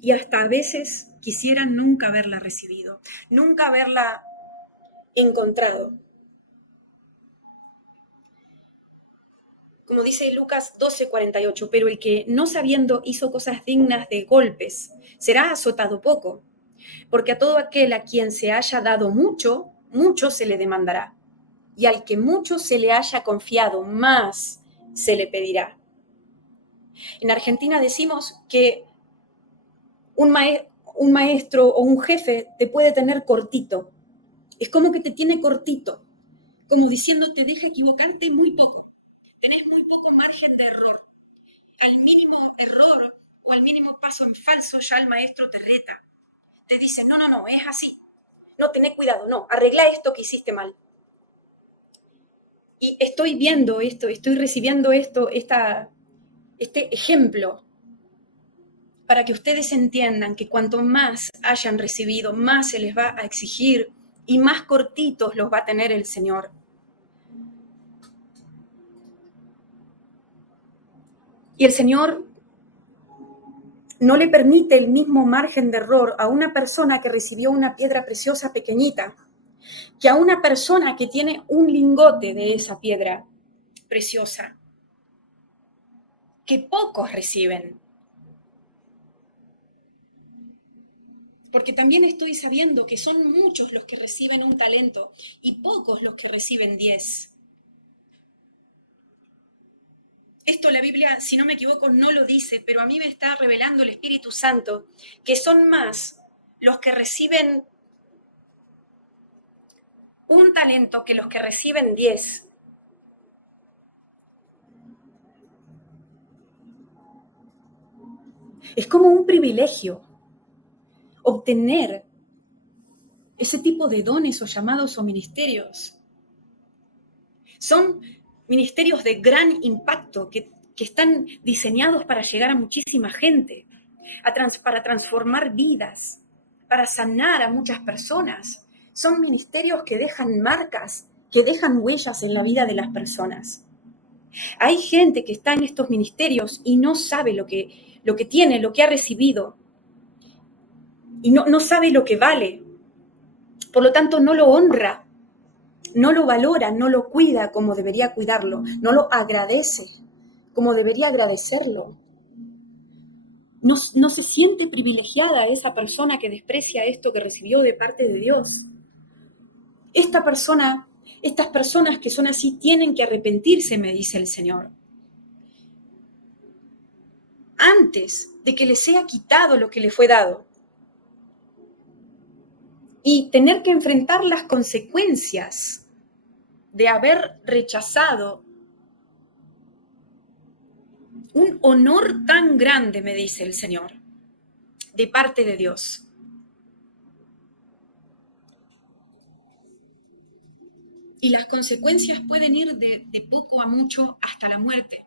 y hasta a veces quisiera nunca haberla recibido, nunca haberla encontrado. Como dice Lucas 12:48, pero el que no sabiendo hizo cosas dignas de golpes, será azotado poco, porque a todo aquel a quien se haya dado mucho, mucho se le demandará, y al que mucho se le haya confiado, más se le pedirá. En Argentina decimos que un maestro o un jefe te puede tener cortito. Es como que te tiene cortito, como diciendo te deja equivocarte muy poco. Tenés muy poco margen de error. Al mínimo error o al mínimo paso en falso ya el maestro te reta. Te dice, no, es así. No, tené cuidado, no, arregla esto que hiciste mal. Y estoy viendo esto, estoy recibiendo este ejemplo para que ustedes entiendan que cuanto más hayan recibido, más se les va a exigir y más cortitos los va a tener el Señor. Y el Señor no le permite el mismo margen de error a una persona que recibió una piedra preciosa pequeñita que a una persona que tiene un lingote de esa piedra preciosa, que pocos reciben. Porque también estoy sabiendo que son muchos los que reciben un talento y pocos los que reciben 10. Esto la Biblia, si no me equivoco, no lo dice, pero a mí me está revelando el Espíritu Santo que son más los que reciben un talento que los que reciben 10. Es como un privilegio obtener ese tipo de dones o llamados o ministerios. Son ministerios de gran impacto que están diseñados para llegar a muchísima gente, para transformar vidas, para sanar a muchas personas. Son ministerios que dejan marcas, que dejan huellas en la vida de las personas. Hay gente que está en estos ministerios y no sabe lo que tiene, lo que ha recibido, y no sabe lo que vale. Por lo tanto, no lo honra, no lo valora, no lo cuida como debería cuidarlo, no lo agradece como debería agradecerlo. No se siente privilegiada esa persona que desprecia esto que recibió de parte de Dios. Estas personas que son así tienen que arrepentirse, me dice el Señor, antes de que les sea quitado lo que les fue dado y tener que enfrentar las consecuencias de haber rechazado un honor tan grande, me dice el Señor, de parte de Dios. Y las consecuencias pueden ir de poco a mucho hasta la muerte.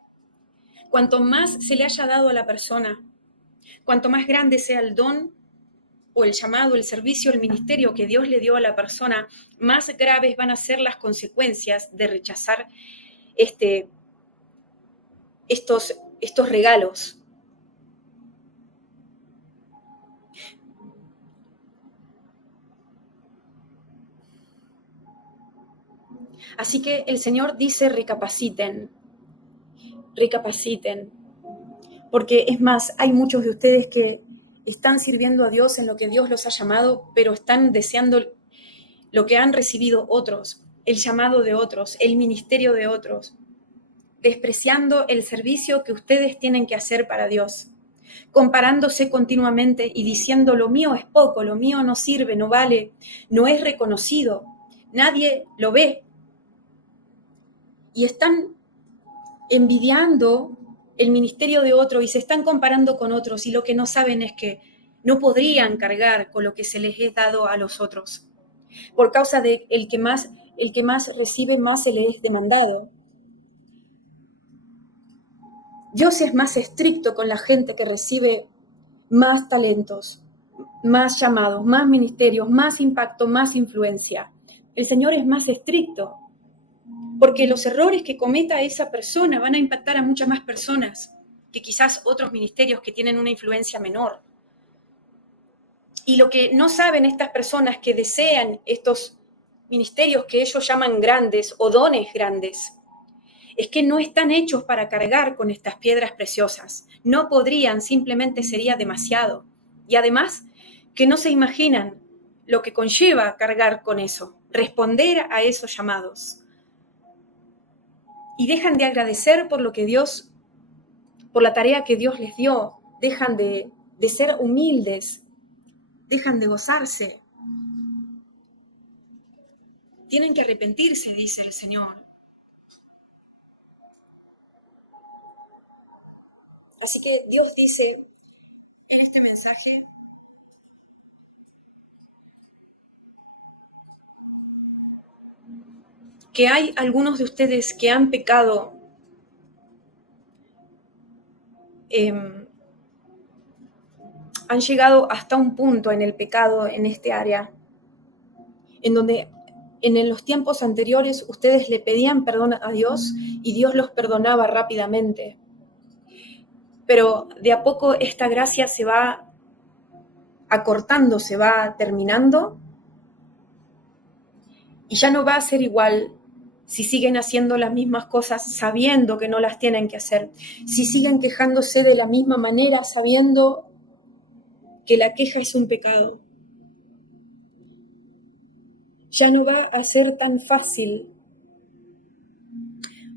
Cuanto más se le haya dado a la persona, cuanto más grande sea el don o el llamado, el servicio, el ministerio que Dios le dio a la persona, más graves van a ser las consecuencias de rechazar estos regalos. Así que el Señor dice, recapaciten, porque es más, hay muchos de ustedes que están sirviendo a Dios en lo que Dios los ha llamado, pero están deseando lo que han recibido otros, el llamado de otros, el ministerio de otros. despreciando el servicio que ustedes tienen que hacer para Dios, comparándose continuamente y diciendo lo mío es poco, lo mío no sirve, no vale, no es reconocido, nadie lo ve. Y están envidiando el ministerio de otro y se están comparando con otros y lo que no saben es que no podrían cargar con lo que se les es dado a los otros. Por causa de el que más recibe, más se le es demandado. Dios es más estricto con la gente que recibe más talentos, más llamados, más ministerios, más impacto, más influencia. El Señor es más estricto, porque los errores que cometa esa persona van a impactar a muchas más personas que quizás otros ministerios que tienen una influencia menor. Y lo que no saben estas personas que desean estos ministerios que ellos llaman grandes o dones grandes, es que no están hechos para cargar con estas piedras preciosas. No podrían, simplemente sería demasiado. Y además, que no se imaginan lo que conlleva cargar con eso, responder a esos llamados. Y dejan de agradecer por lo que Dios, por la tarea que Dios les dio, dejan de ser humildes, dejan de gozarse. Tienen que arrepentirse, dice el Señor. Así que Dios dice en este mensaje que hay algunos de ustedes que han pecado han llegado hasta un punto en el pecado en este área, en donde en los tiempos anteriores ustedes le pedían perdón a Dios y Dios los perdonaba rápidamente. Pero de a poco esta gracia se va acortando, se va terminando y ya no va a ser igual si siguen haciendo las mismas cosas sabiendo que no las tienen que hacer, si siguen quejándose de la misma manera sabiendo que la queja es un pecado. Ya no va a ser tan fácil.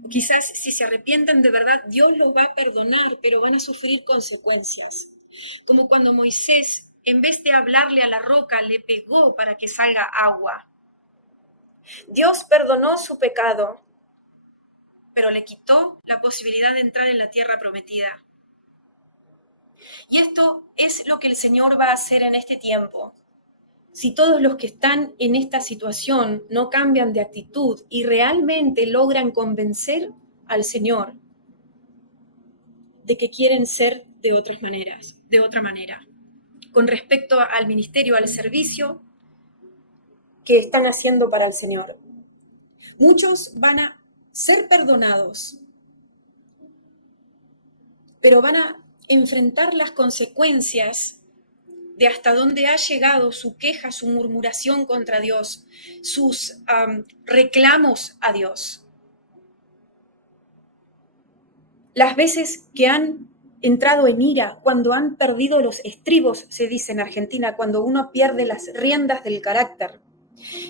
O quizás si se arrepientan de verdad, Dios los va a perdonar, pero van a sufrir consecuencias. Como cuando Moisés, en vez de hablarle a la roca, le pegó para que salga agua. Dios perdonó su pecado, pero le quitó la posibilidad de entrar en la tierra prometida. Y esto es lo que el Señor va a hacer en este tiempo. Si todos los que están en esta situación no cambian de actitud y realmente logran convencer al Señor de que quieren ser de otras maneras, de otra manera, con respecto al ministerio, al servicio que están haciendo para el Señor. Muchos van a ser perdonados, pero van a enfrentar las consecuencias de hasta dónde ha llegado su queja, su murmuración contra Dios, sus reclamos a Dios. Las veces que han entrado en ira, cuando han perdido los estribos, se dice en Argentina, cuando uno pierde las riendas del carácter,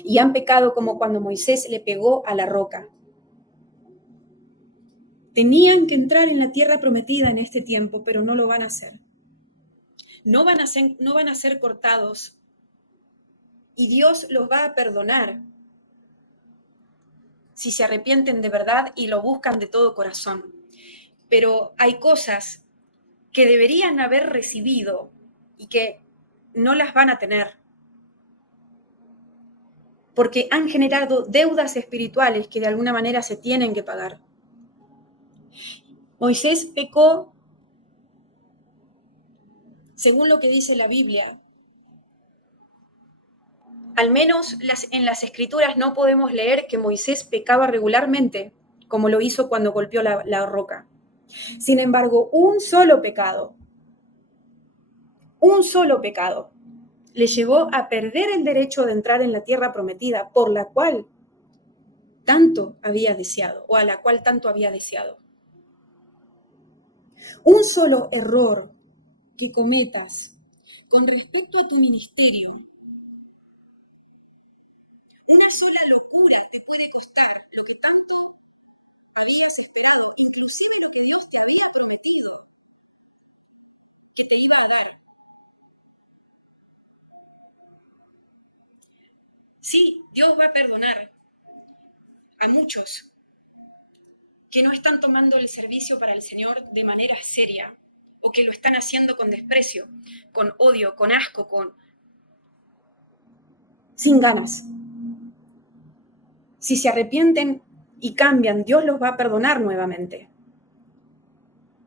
y han pecado como cuando Moisés le pegó a la roca. Tenían que entrar en la tierra prometida en este tiempo, pero no lo van a hacer. No van a ser cortados y Dios los va a perdonar si se arrepienten de verdad y lo buscan de todo corazón. Pero hay cosas que deberían haber recibido y que no las van a tener, porque han generado deudas espirituales que de alguna manera se tienen que pagar. Moisés pecó, según lo que dice la Biblia. Al menos en las escrituras no podemos leer que Moisés pecaba regularmente, como lo hizo cuando golpeó la roca. Sin embargo, un solo pecado le llevó a perder el derecho de entrar en la tierra prometida, por la cual tanto había deseado, o a la cual tanto había deseado. Un solo error que cometas con respecto a tu ministerio, una sola locura te puede costar lo que tanto habías esperado a dar. Sí, Dios va a perdonar a muchos que no están tomando el servicio para el Señor de manera seria o que lo están haciendo con desprecio, con odio, con asco, sin ganas. Si se arrepienten y cambian, Dios los va a perdonar nuevamente.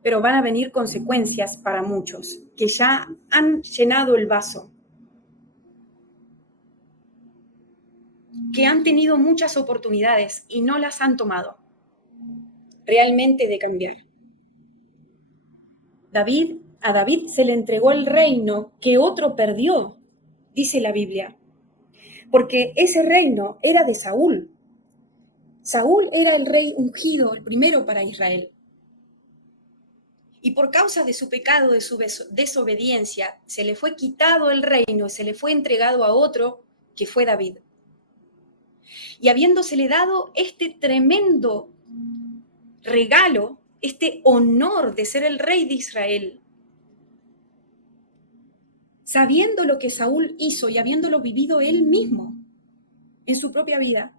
Pero van a venir consecuencias para muchos que ya han llenado el vaso, que han tenido muchas oportunidades y no las han tomado realmente de cambiar. A David se le entregó el reino que otro perdió, dice la Biblia, porque ese reino era de Saúl. Saúl era el rey ungido, el primero para Israel. Y por causa de su pecado, de su desobediencia, se le fue quitado el reino y se le fue entregado a otro, que fue David. Y habiéndosele dado este tremendo regalo, este honor de ser el rey de Israel, sabiendo lo que Saúl hizo y habiéndolo vivido él mismo en su propia vida,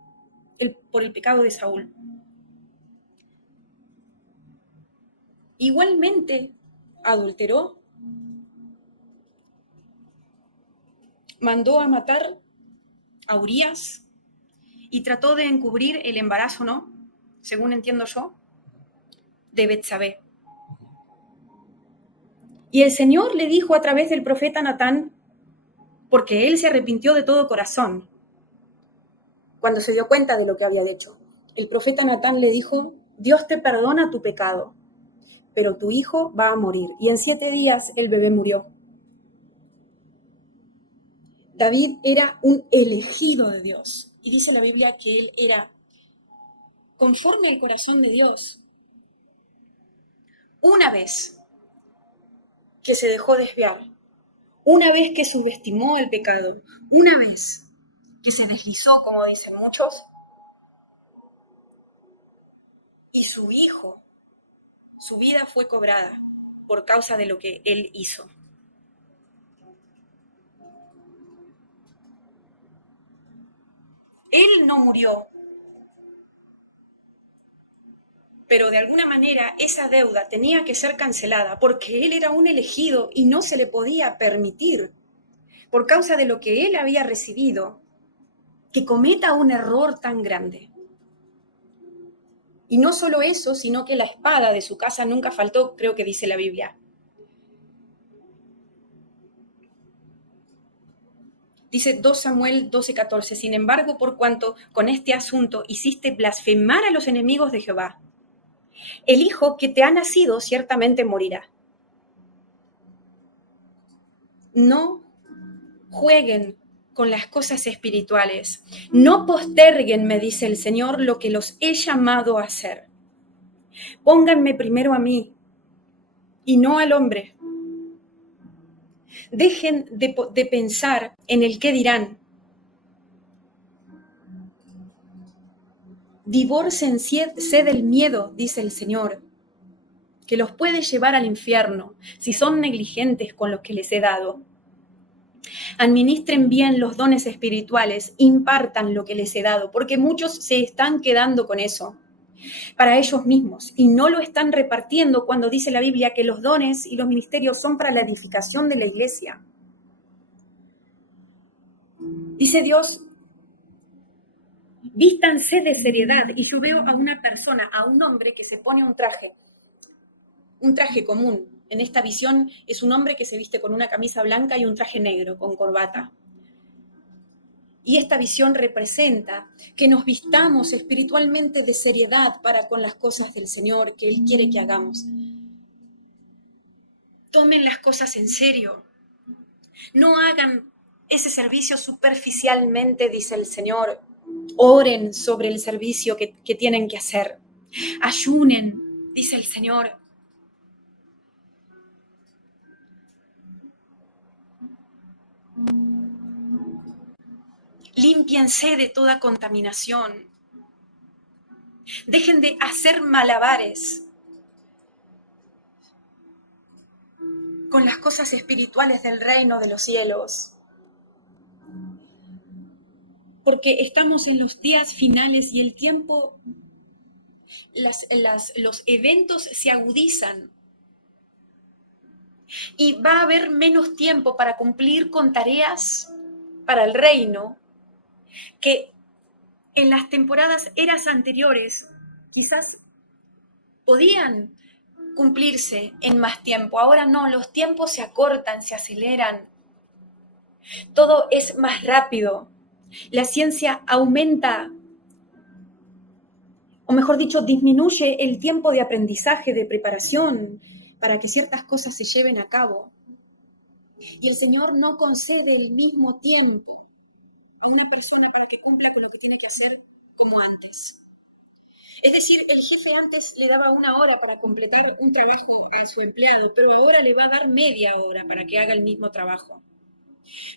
por el pecado de Saúl. Igualmente adulteró, mandó a matar a Urías y trató de encubrir el embarazo, ¿no? Según entiendo yo, de Betsabé. Y el Señor le dijo a través del profeta Natán, porque él se arrepintió de todo corazón cuando se dio cuenta de lo que había hecho. El profeta Natán le dijo, Dios te perdona tu pecado, pero tu hijo va a morir. Y en 7 días el bebé murió. David era un elegido de Dios. Y dice la Biblia que él era conforme al corazón de Dios. Una vez que se dejó desviar, una vez que subestimó el pecado, una vez que se deslizó, como dicen muchos, y su hijo, su vida fue cobrada por causa de lo que él hizo. Él no murió, pero de alguna manera esa deuda tenía que ser cancelada porque él era un elegido y no se le podía permitir, por causa de lo que él había recibido, que cometa un error tan grande. Y no solo eso, sino que la espada de su casa nunca faltó, creo que dice la Biblia. Dice 2 Samuel 12:14, sin embargo, por cuanto con este asunto hiciste blasfemar a los enemigos de Jehová, el hijo que te ha nacido ciertamente morirá. No jueguen con las cosas espirituales. No posterguen, me dice el Señor, lo que los he llamado a hacer. Pónganme primero a mí y no al hombre. Dejen de pensar en el qué dirán. Divórcense del miedo, dice el Señor, que los puede llevar al infierno si son negligentes con lo que les he dado. Administren bien los dones espirituales, impartan lo que les he dado, porque muchos se están quedando con eso para ellos mismos y no lo están repartiendo cuando dice la Biblia que los dones y los ministerios son para la edificación de la iglesia. Dice Dios, vístanse de seriedad, y yo veo a una persona, a un hombre que se pone un traje común. En esta visión es un hombre que se viste con una camisa blanca y un traje negro con corbata. Y esta visión representa que nos vistamos espiritualmente de seriedad para con las cosas del Señor que Él quiere que hagamos. Tomen las cosas en serio. No hagan ese servicio superficialmente, dice el Señor. Oren sobre el servicio que tienen que hacer. Ayunen, dice el Señor. Límpiense de toda contaminación. Dejen de hacer malabares con las cosas espirituales del reino de los cielos. Porque estamos en los días finales y el tiempo, los eventos se agudizan. Y va a haber menos tiempo para cumplir con tareas para el reino que en las eras anteriores quizás podían cumplirse en más tiempo. Ahora no, los tiempos se acortan, se aceleran. Todo es más rápido. La ciencia aumenta, o mejor dicho, disminuye el tiempo de aprendizaje, de preparación, para que ciertas cosas se lleven a cabo. Y el Señor no concede el mismo tiempo a una persona para que cumpla con lo que tiene que hacer como antes. Es decir, el jefe antes le daba 1 hora para completar un trabajo a su empleado, pero ahora le va a dar media hora para que haga el mismo trabajo.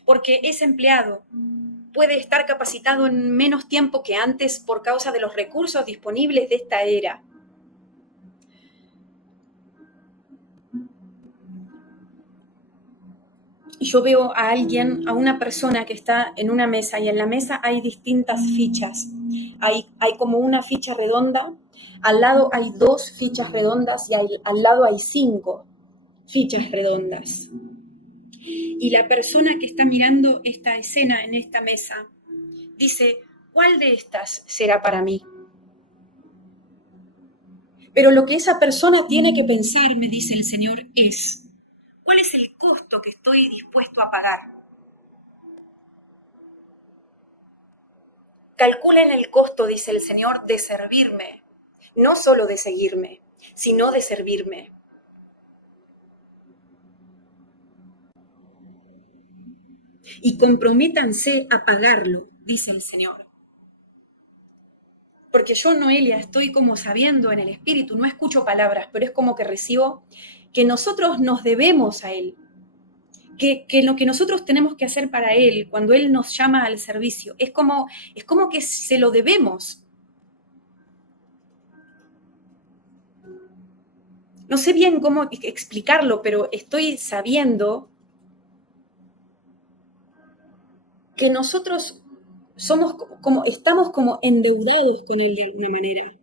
Porque ese empleado puede estar capacitado en menos tiempo que antes por causa de los recursos disponibles de esta era. Y yo veo a alguien, a una persona que está en una mesa y en la mesa hay distintas fichas. Hay como una ficha redonda, al lado hay 2 fichas redondas y al lado hay 5 fichas redondas. Y la persona que está mirando esta escena en esta mesa dice, ¿cuál de estas será para mí? Pero lo que esa persona tiene que pensar, me dice el Señor, es, ¿cuál es el costo que estoy dispuesto a pagar? Calculen el costo, dice el Señor, de servirme, no solo de seguirme, sino de servirme. Y comprométanse a pagarlo, dice el Señor. Porque yo, Noelia, estoy como sabiendo en el espíritu, no escucho palabras, pero es como que recibo que nosotros nos debemos a Él, que lo que nosotros tenemos que hacer para Él, cuando Él nos llama al servicio, es como que se lo debemos. No sé bien cómo explicarlo, pero estoy sabiendo que nosotros estamos como endeudados con Él de alguna manera.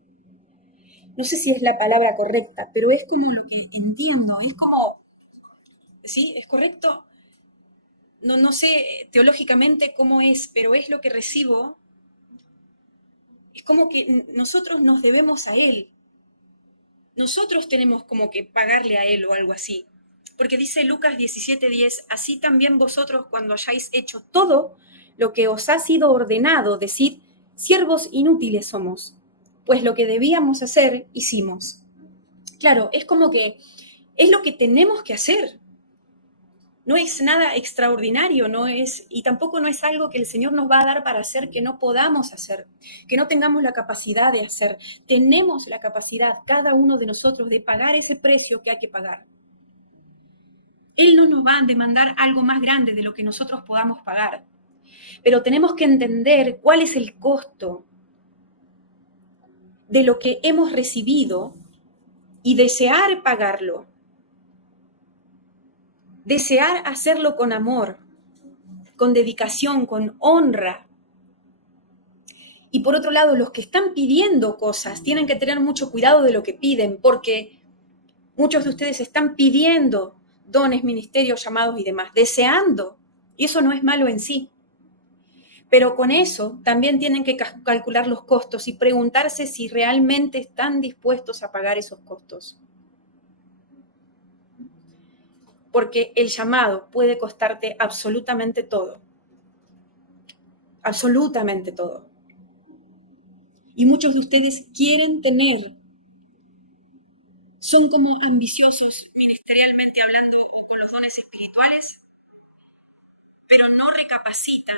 No sé si es la palabra correcta, pero es como lo que entiendo, es como, ¿sí? ¿Es correcto? No sé teológicamente cómo es, pero es lo que recibo. Es como que nosotros nos debemos a Él. Nosotros tenemos como que pagarle a Él o algo así. Porque dice Lucas 17:10, así también vosotros cuando hayáis hecho todo lo que os ha sido ordenado, decid, siervos inútiles somos, pues lo que debíamos hacer, hicimos. Claro, es como que es lo que tenemos que hacer. No es nada extraordinario, y tampoco no es algo que el Señor nos va a dar para hacer que no podamos hacer, que no tengamos la capacidad de hacer. Tenemos la capacidad, cada uno de nosotros, de pagar ese precio que hay que pagar. Él no nos va a demandar algo más grande de lo que nosotros podamos pagar, pero tenemos que entender cuál es el costo de lo que hemos recibido y desear pagarlo. Desear hacerlo con amor, con dedicación, con honra. Y por otro lado, los que están pidiendo cosas tienen que tener mucho cuidado de lo que piden, porque muchos de ustedes están pidiendo dones, ministerios, llamados y demás, deseando, y eso no es malo en sí. Pero con eso también tienen que calcular los costos y preguntarse si realmente están dispuestos a pagar esos costos. Porque el llamado puede costarte absolutamente todo. Absolutamente todo. Y muchos de ustedes quieren tener, son como ambiciosos ministerialmente hablando o con los dones espirituales, pero no recapacitan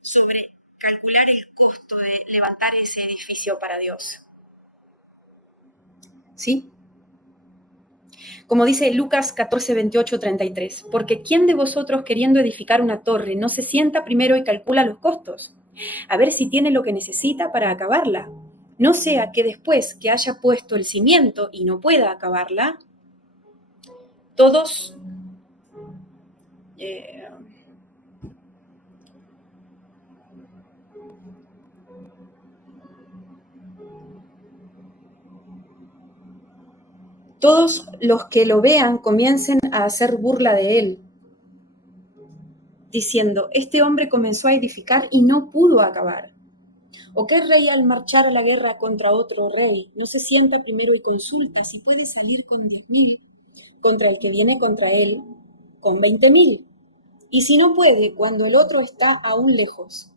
sobre calcular el costo de levantar ese edificio para Dios. ¿Sí? Como dice Lucas 14, 28, 33, porque ¿quién de vosotros queriendo edificar una torre no se sienta primero y calcula los costos? A ver si tiene lo que necesita para acabarla. No sea que después que haya puesto el cimiento y no pueda acabarla, todos Eh, Todos los que lo vean comiencen a hacer burla de él, diciendo, este hombre comenzó a edificar y no pudo acabar. ¿O qué rey al marchar a la guerra contra otro rey no se sienta primero y consulta si puede salir con 10.000 contra el que viene contra él con 20.000? Y si no puede, cuando el otro está aún lejos,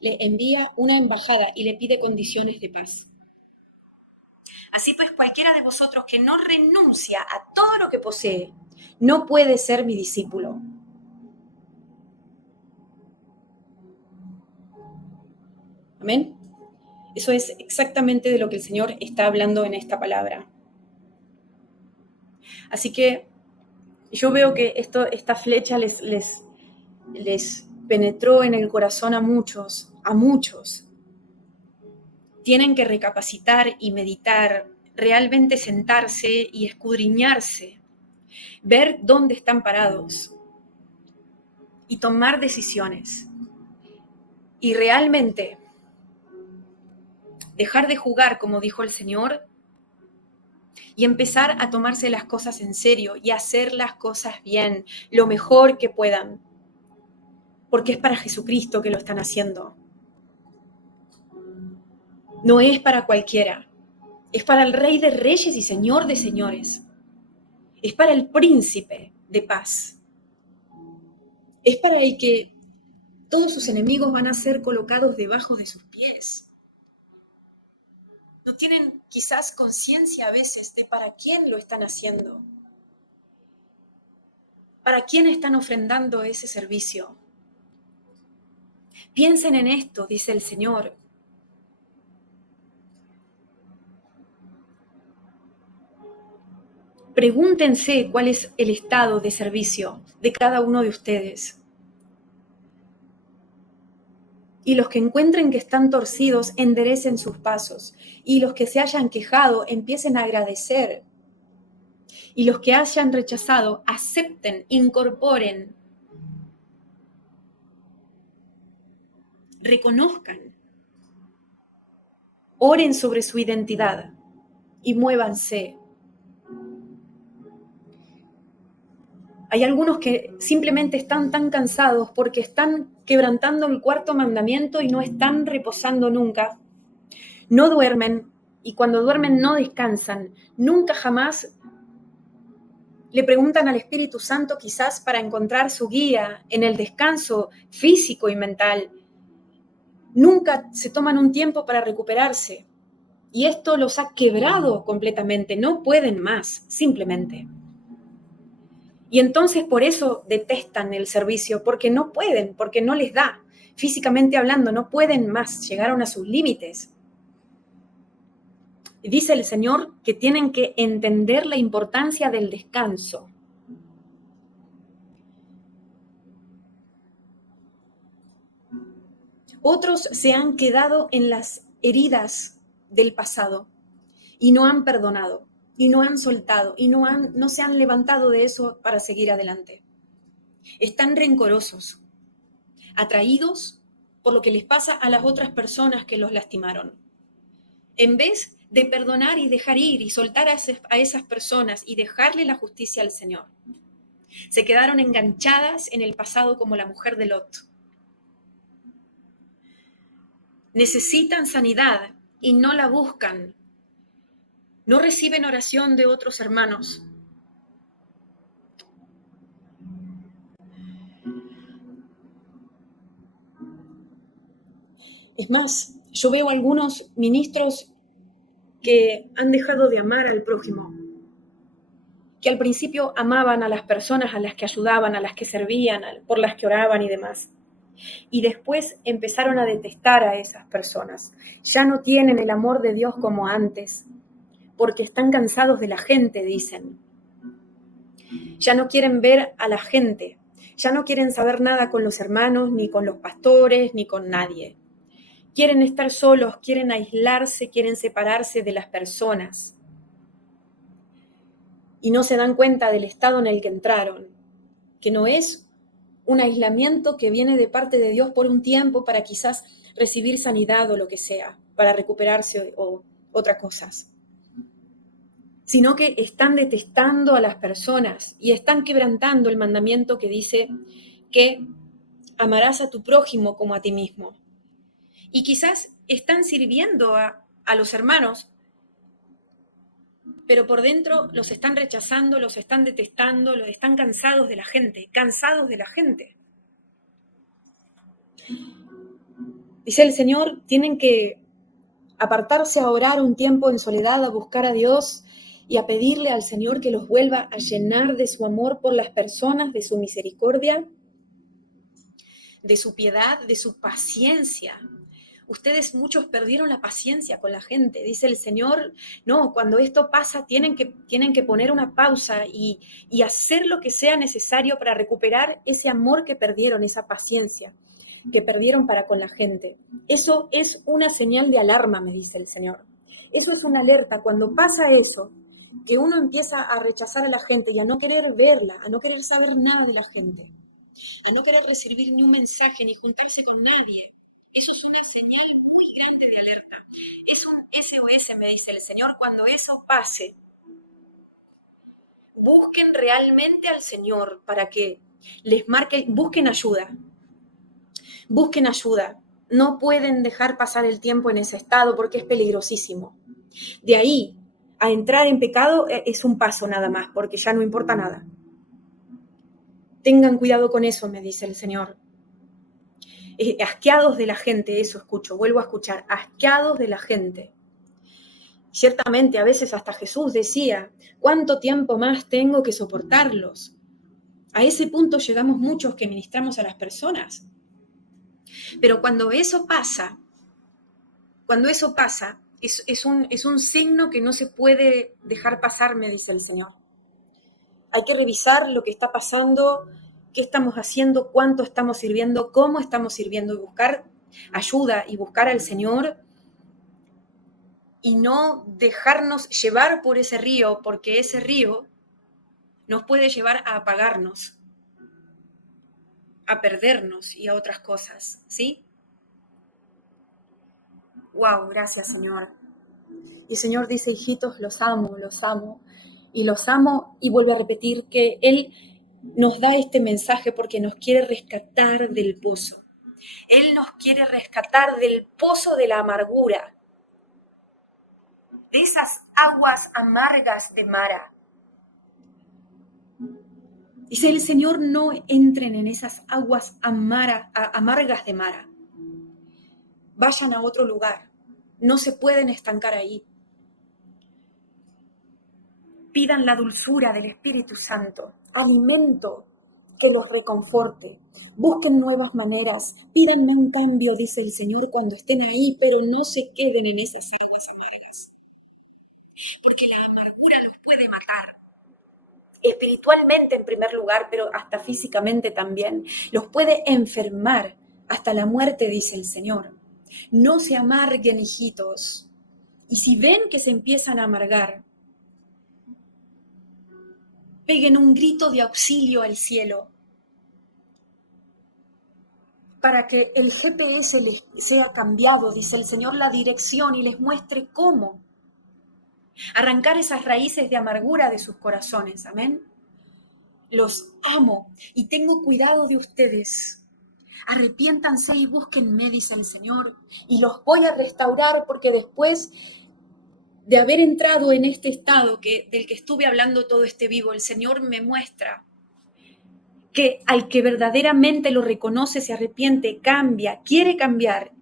le envía una embajada y le pide condiciones de paz. Así pues, cualquiera de vosotros que no renuncia a todo lo que posee, no puede ser mi discípulo. Amén. Eso es exactamente de lo que el Señor está hablando en esta palabra. Así que yo veo que esta flecha les penetró en el corazón a muchos. Tienen que recapacitar y meditar, realmente sentarse y escudriñarse, ver dónde están parados y tomar decisiones. Y realmente dejar de jugar, como dijo el Señor, y empezar a tomarse las cosas en serio y hacer las cosas bien, lo mejor que puedan, porque es para Jesucristo que lo están haciendo. No es para cualquiera, es para el Rey de Reyes y Señor de Señores, es para el Príncipe de Paz, es para el que todos sus enemigos van a ser colocados debajo de sus pies. No tienen quizás conciencia a veces de para quién lo están haciendo, para quién están ofrendando ese servicio. Piensen en esto, dice el Señor. Pregúntense cuál es el estado de servicio de cada uno de ustedes. Y los que encuentren que están torcidos, enderecen sus pasos. Y los que se hayan quejado, empiecen a agradecer. Y los que hayan rechazado, acepten, incorporen, reconozcan, oren sobre su identidad y muévanse. Hay algunos que simplemente están tan cansados porque están quebrantando el cuarto mandamiento y no están reposando nunca. No duermen y cuando duermen no descansan. Nunca jamás le preguntan al Espíritu Santo quizás para encontrar su guía en el descanso físico y mental. Nunca se toman un tiempo para recuperarse. Y esto los ha quebrado completamente. No pueden más, simplemente. Y entonces por eso detestan el servicio, porque no pueden, porque no les da. Físicamente hablando, no pueden más, llegaron a sus límites. Y dice el Señor que tienen que entender la importancia del descanso. Otros se han quedado en las heridas del pasado y no han perdonado, y no han soltado, y no se han levantado de eso para seguir adelante. Están rencorosos, atraídos por lo que les pasa a las otras personas que los lastimaron. En vez de perdonar y dejar ir y soltar a esas personas y dejarle la justicia al Señor, se quedaron enganchadas en el pasado como la mujer de Lot. Necesitan sanidad y no la buscan. No reciben oración de otros hermanos. Es más, yo veo algunos ministros que han dejado de amar al prójimo, que al principio amaban a las personas a las que ayudaban, a las que servían, por las que oraban y demás. Y después empezaron a detestar a esas personas. Ya no tienen el amor de Dios como antes, porque están cansados de la gente, dicen. Ya no quieren ver a la gente, ya no quieren saber nada con los hermanos, ni con los pastores, ni con nadie. Quieren estar solos, quieren aislarse, quieren separarse de las personas. Y no se dan cuenta del estado en el que entraron, que no es un aislamiento que viene de parte de Dios por un tiempo para quizás recibir sanidad o lo que sea, para recuperarse o otras cosas, sino que están detestando a las personas y están quebrantando el mandamiento que dice que amarás a tu prójimo como a ti mismo. Y quizás están sirviendo a los hermanos, pero por dentro los están rechazando, los están detestando, los están cansados de la gente, cansados de la gente. Dice el Señor, tienen que apartarse a orar un tiempo en soledad, a buscar a Dios y a pedirle al Señor que los vuelva a llenar de su amor por las personas, de su misericordia, de su piedad, de su paciencia. Ustedes muchos perdieron la paciencia con la gente. Dice el Señor, no, cuando esto pasa tienen que poner una pausa y hacer lo que sea necesario para recuperar ese amor que perdieron, esa paciencia que perdieron para con la gente. Eso es una señal de alarma, me dice el Señor. Eso es una alerta. Cuando pasa eso, que uno empieza a rechazar a la gente y a no querer verla, a no querer saber nada de la gente, a no querer recibir ni un mensaje, ni juntarse con nadie. Eso es una señal muy grande de alerta. Es un SOS, me dice el Señor. Cuando eso pase, busquen realmente al Señor para que les marque, busquen ayuda. Busquen ayuda. No pueden dejar pasar el tiempo en ese estado porque es peligrosísimo. De ahí a entrar en pecado es un paso nada más, porque ya no importa nada. Tengan cuidado con eso, me dice el Señor. Asqueados de la gente, eso escucho, vuelvo a escuchar, asqueados de la gente. Ciertamente, a veces hasta Jesús decía, ¿cuánto tiempo más tengo que soportarlos? A ese punto llegamos muchos que ministramos a las personas. Pero cuando eso pasa, es un signo que no se puede dejar pasar, me dice el Señor. Hay que revisar lo que está pasando, qué estamos haciendo, cuánto estamos sirviendo, cómo estamos sirviendo y buscar ayuda y buscar al Señor y no dejarnos llevar por ese río, porque ese río nos puede llevar a apagarnos, a perdernos y a otras cosas, ¿sí? Wow, gracias, Señor. Y el Señor dice, hijitos, los amo, y vuelve a repetir que Él nos da este mensaje porque nos quiere rescatar del pozo. Él nos quiere rescatar del pozo de la amargura, de esas aguas amargas de Mara. Dice el Señor, no entren en esas aguas amargas de Mara. Vayan a otro lugar. No se pueden estancar ahí. Pidan la dulzura del Espíritu Santo, alimento que los reconforte. Busquen nuevas maneras. Pídanme un cambio, dice el Señor, cuando estén ahí, pero no se queden en esas aguas amargas. Porque la amargura los puede matar. Espiritualmente en primer lugar, pero hasta físicamente también. Los puede enfermar hasta la muerte, dice el Señor. No se amarguen, hijitos. Y si ven que se empiezan a amargar, peguen un grito de auxilio al cielo para que el GPS les sea cambiado, dice el Señor, la dirección y les muestre cómo arrancar esas raíces de amargura de sus corazones. Amén. Los amo y tengo cuidado de ustedes. Arrepiéntanse y búsquenme, dice el Señor, y los voy a restaurar porque después de haber entrado en este estado del que estuve hablando todo este vivo, el Señor me muestra que al que verdaderamente lo reconoce, se arrepiente, cambia, quiere cambiar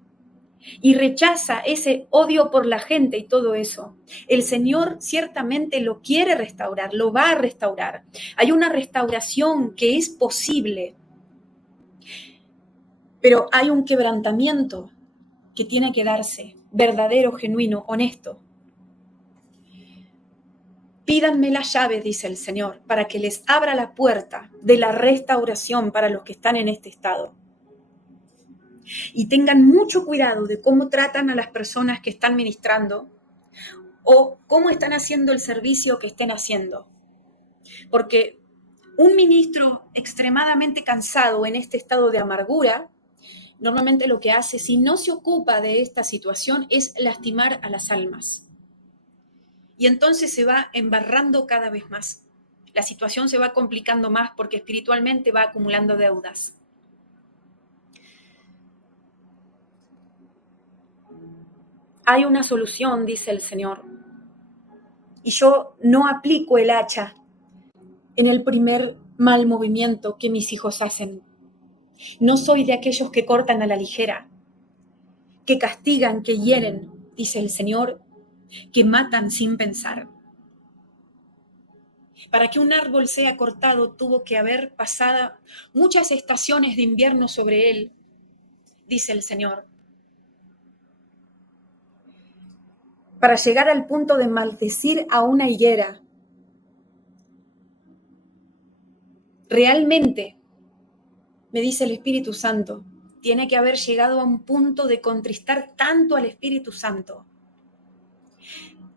y rechaza ese odio por la gente y todo eso, el Señor ciertamente lo quiere restaurar, lo va a restaurar. Hay una restauración que es posible, pero hay un quebrantamiento que tiene que darse, verdadero, genuino, honesto. Pídanme las llaves, dice el Señor, para que les abra la puerta de la restauración para los que están en este estado. Y tengan mucho cuidado de cómo tratan a las personas que están ministrando o cómo están haciendo el servicio que estén haciendo. Porque Un ministro extremadamente cansado en este estado de amargura, normalmente lo que hace, si no se ocupa de esta situación, es lastimar a las almas. Y entonces se va embarrando cada vez más. La situación se va complicando más porque espiritualmente va acumulando deudas. Hay una solución, dice el Señor. Y yo no aplico el hacha en el primer mal movimiento que mis hijos hacen. No soy de aquellos que cortan a la ligera, que castigan, que hieren, dice el Señor, que matan sin pensar. Para que un árbol sea cortado tuvo que haber pasado muchas estaciones de invierno sobre él, dice el Señor. Para llegar al punto de maldecir a una higuera. Realmente, me dice el Espíritu Santo, tiene que haber llegado a un punto de contristar tanto al Espíritu Santo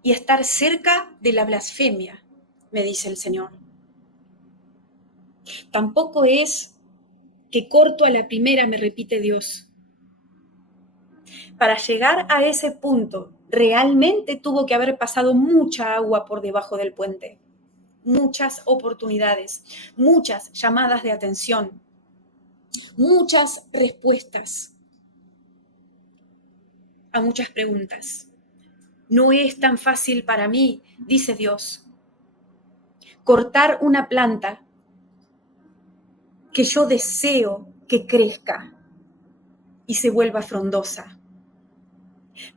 y estar cerca de la blasfemia, me dice el Señor. Tampoco es que corto a la primera, me repite Dios. Para llegar a ese punto, realmente tuvo que haber pasado mucha agua por debajo del puente, muchas oportunidades, muchas llamadas de atención, muchas respuestas a muchas preguntas. No es tan fácil para mí, dice Dios, cortar una planta que yo deseo que crezca y se vuelva frondosa.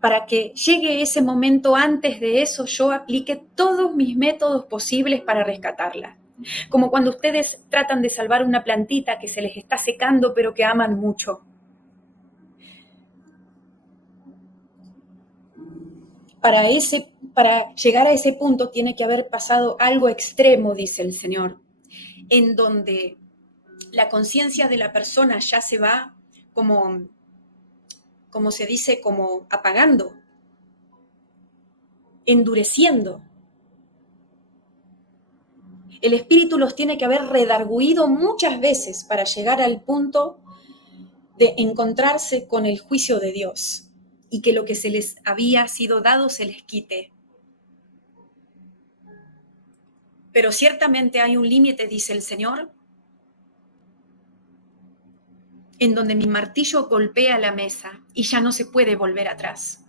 Para que llegue ese momento, antes de eso, yo aplique todos mis métodos posibles para rescatarla. Como cuando ustedes tratan de salvar una plantita que se les está secando, pero que aman mucho. Para llegar a ese punto tiene que haber pasado algo extremo, dice el Señor, en donde la conciencia de la persona ya se va como se dice, como apagando, endureciendo. El espíritu los tiene que haber redarguido muchas veces para llegar al punto de encontrarse con el juicio de Dios y que lo que se les había sido dado se les quite. Pero ciertamente hay un límite, dice el Señor, en donde mi martillo golpea la mesa y ya no se puede volver atrás.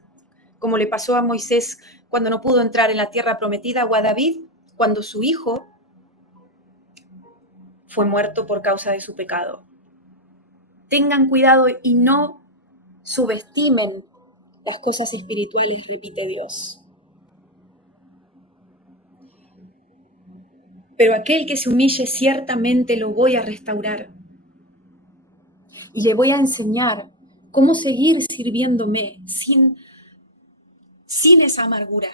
Como le pasó a Moisés cuando no pudo entrar en la tierra prometida, o a David cuando su hijo fue muerto por causa de su pecado. Tengan cuidado y no subestimen las cosas espirituales, repite Dios. Pero aquel que se humille ciertamente lo voy a restaurar y le voy a enseñar cómo seguir sirviéndome sin esa amargura,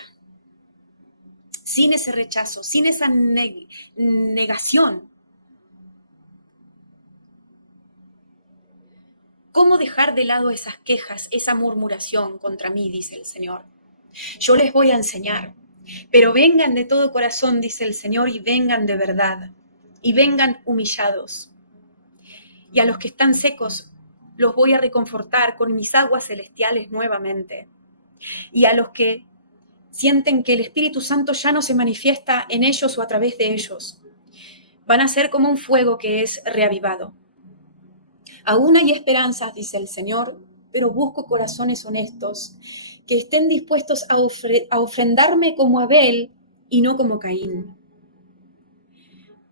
sin ese rechazo, sin esa negación. ¿Cómo dejar de lado esas quejas, esa murmuración contra mí, dice el Señor? Yo les voy a enseñar, pero vengan de todo corazón, dice el Señor, y vengan de verdad, y vengan humillados. Y a los que están secos, los voy a reconfortar con mis aguas celestiales nuevamente. Y a los que sienten que el Espíritu Santo ya no se manifiesta en ellos o a través de ellos, van a ser como un fuego que es reavivado. Aún hay esperanzas, dice el Señor, pero busco corazones honestos, que estén dispuestos a ofrendarme como Abel y no como Caín.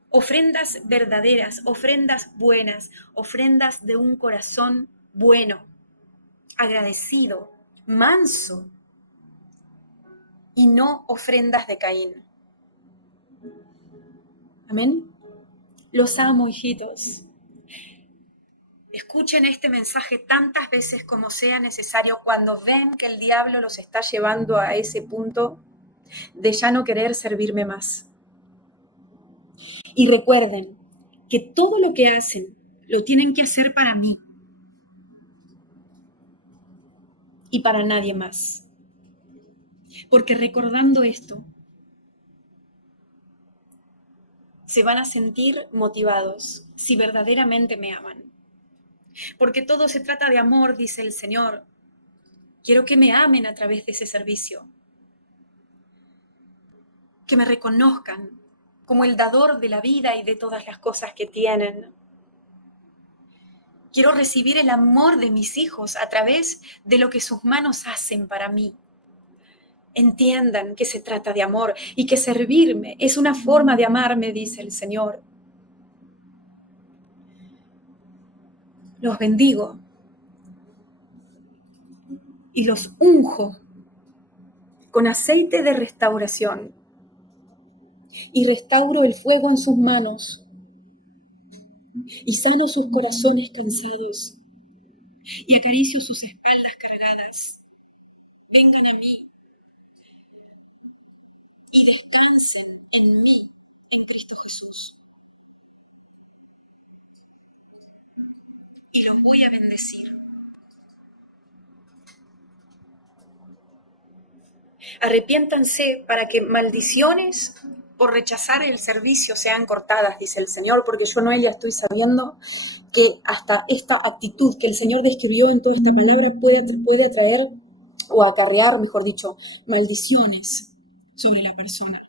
Ofrendas verdaderas, ofrendas buenas, ofrendas de un corazón bueno, agradecido, manso, y no ofrendas de Caín. Amén. Los amo, hijitos. Escuchen este mensaje tantas veces como sea necesario cuando ven que el diablo los está llevando a ese punto de ya no querer servirme más. Y recuerden que todo lo que hacen lo tienen que hacer para mí y para nadie más. Porque recordando esto, se van a sentir motivados si verdaderamente me aman. Porque todo se trata de amor, dice el Señor. Quiero que me amen a través de ese servicio. Que me reconozcan como el dador de la vida y de todas las cosas que tienen. Quiero recibir el amor de mis hijos a través de lo que sus manos hacen para mí. Entiendan que se trata de amor y que servirme es una forma de amarme, dice el Señor. Los bendigo y los unjo con aceite de restauración y restauro el fuego en sus manos y sano sus corazones cansados y acaricio sus espaldas cargadas. Vengan a mí y descansen en mí, en Cristo Jesús. Y los voy a bendecir. Arrepiéntanse para que maldiciones por rechazar el servicio sean cortadas, dice el Señor, porque yo, Noelia, estoy sabiendo que hasta esta actitud que el Señor describió en toda esta palabra puede atraer o acarrear, mejor dicho, maldiciones sobre la persona.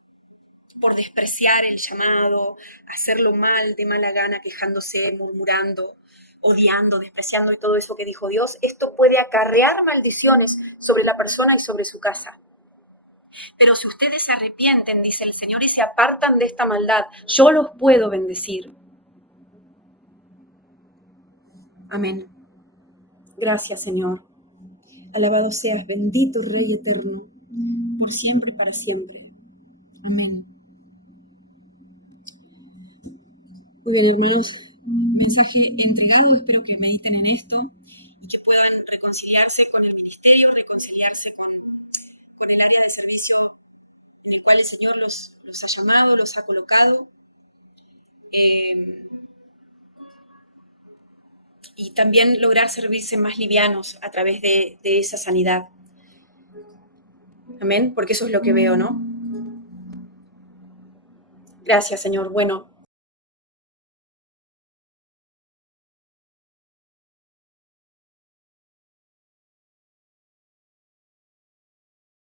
Por despreciar el llamado, hacerlo mal, de mala gana, quejándose, murmurando, odiando, despreciando y todo eso que dijo Dios, esto puede acarrear maldiciones sobre la persona y sobre su casa. Pero si ustedes se arrepienten, dice el Señor, y se apartan de esta maldad, yo los puedo bendecir. Amén. Gracias, Señor. Alabado seas, bendito Rey eterno, por siempre y para siempre. Amén. Muy bien, hermanos, mensaje entregado. Espero que mediten en esto y que puedan reconciliarse con el ministerio, reconciliarse con el área de servicio en el cual el Señor los ha llamado, los ha colocado. Y también lograr servirse más livianos a través de esa sanidad. Amén, porque eso es lo que veo, ¿no? Gracias, Señor. Bueno,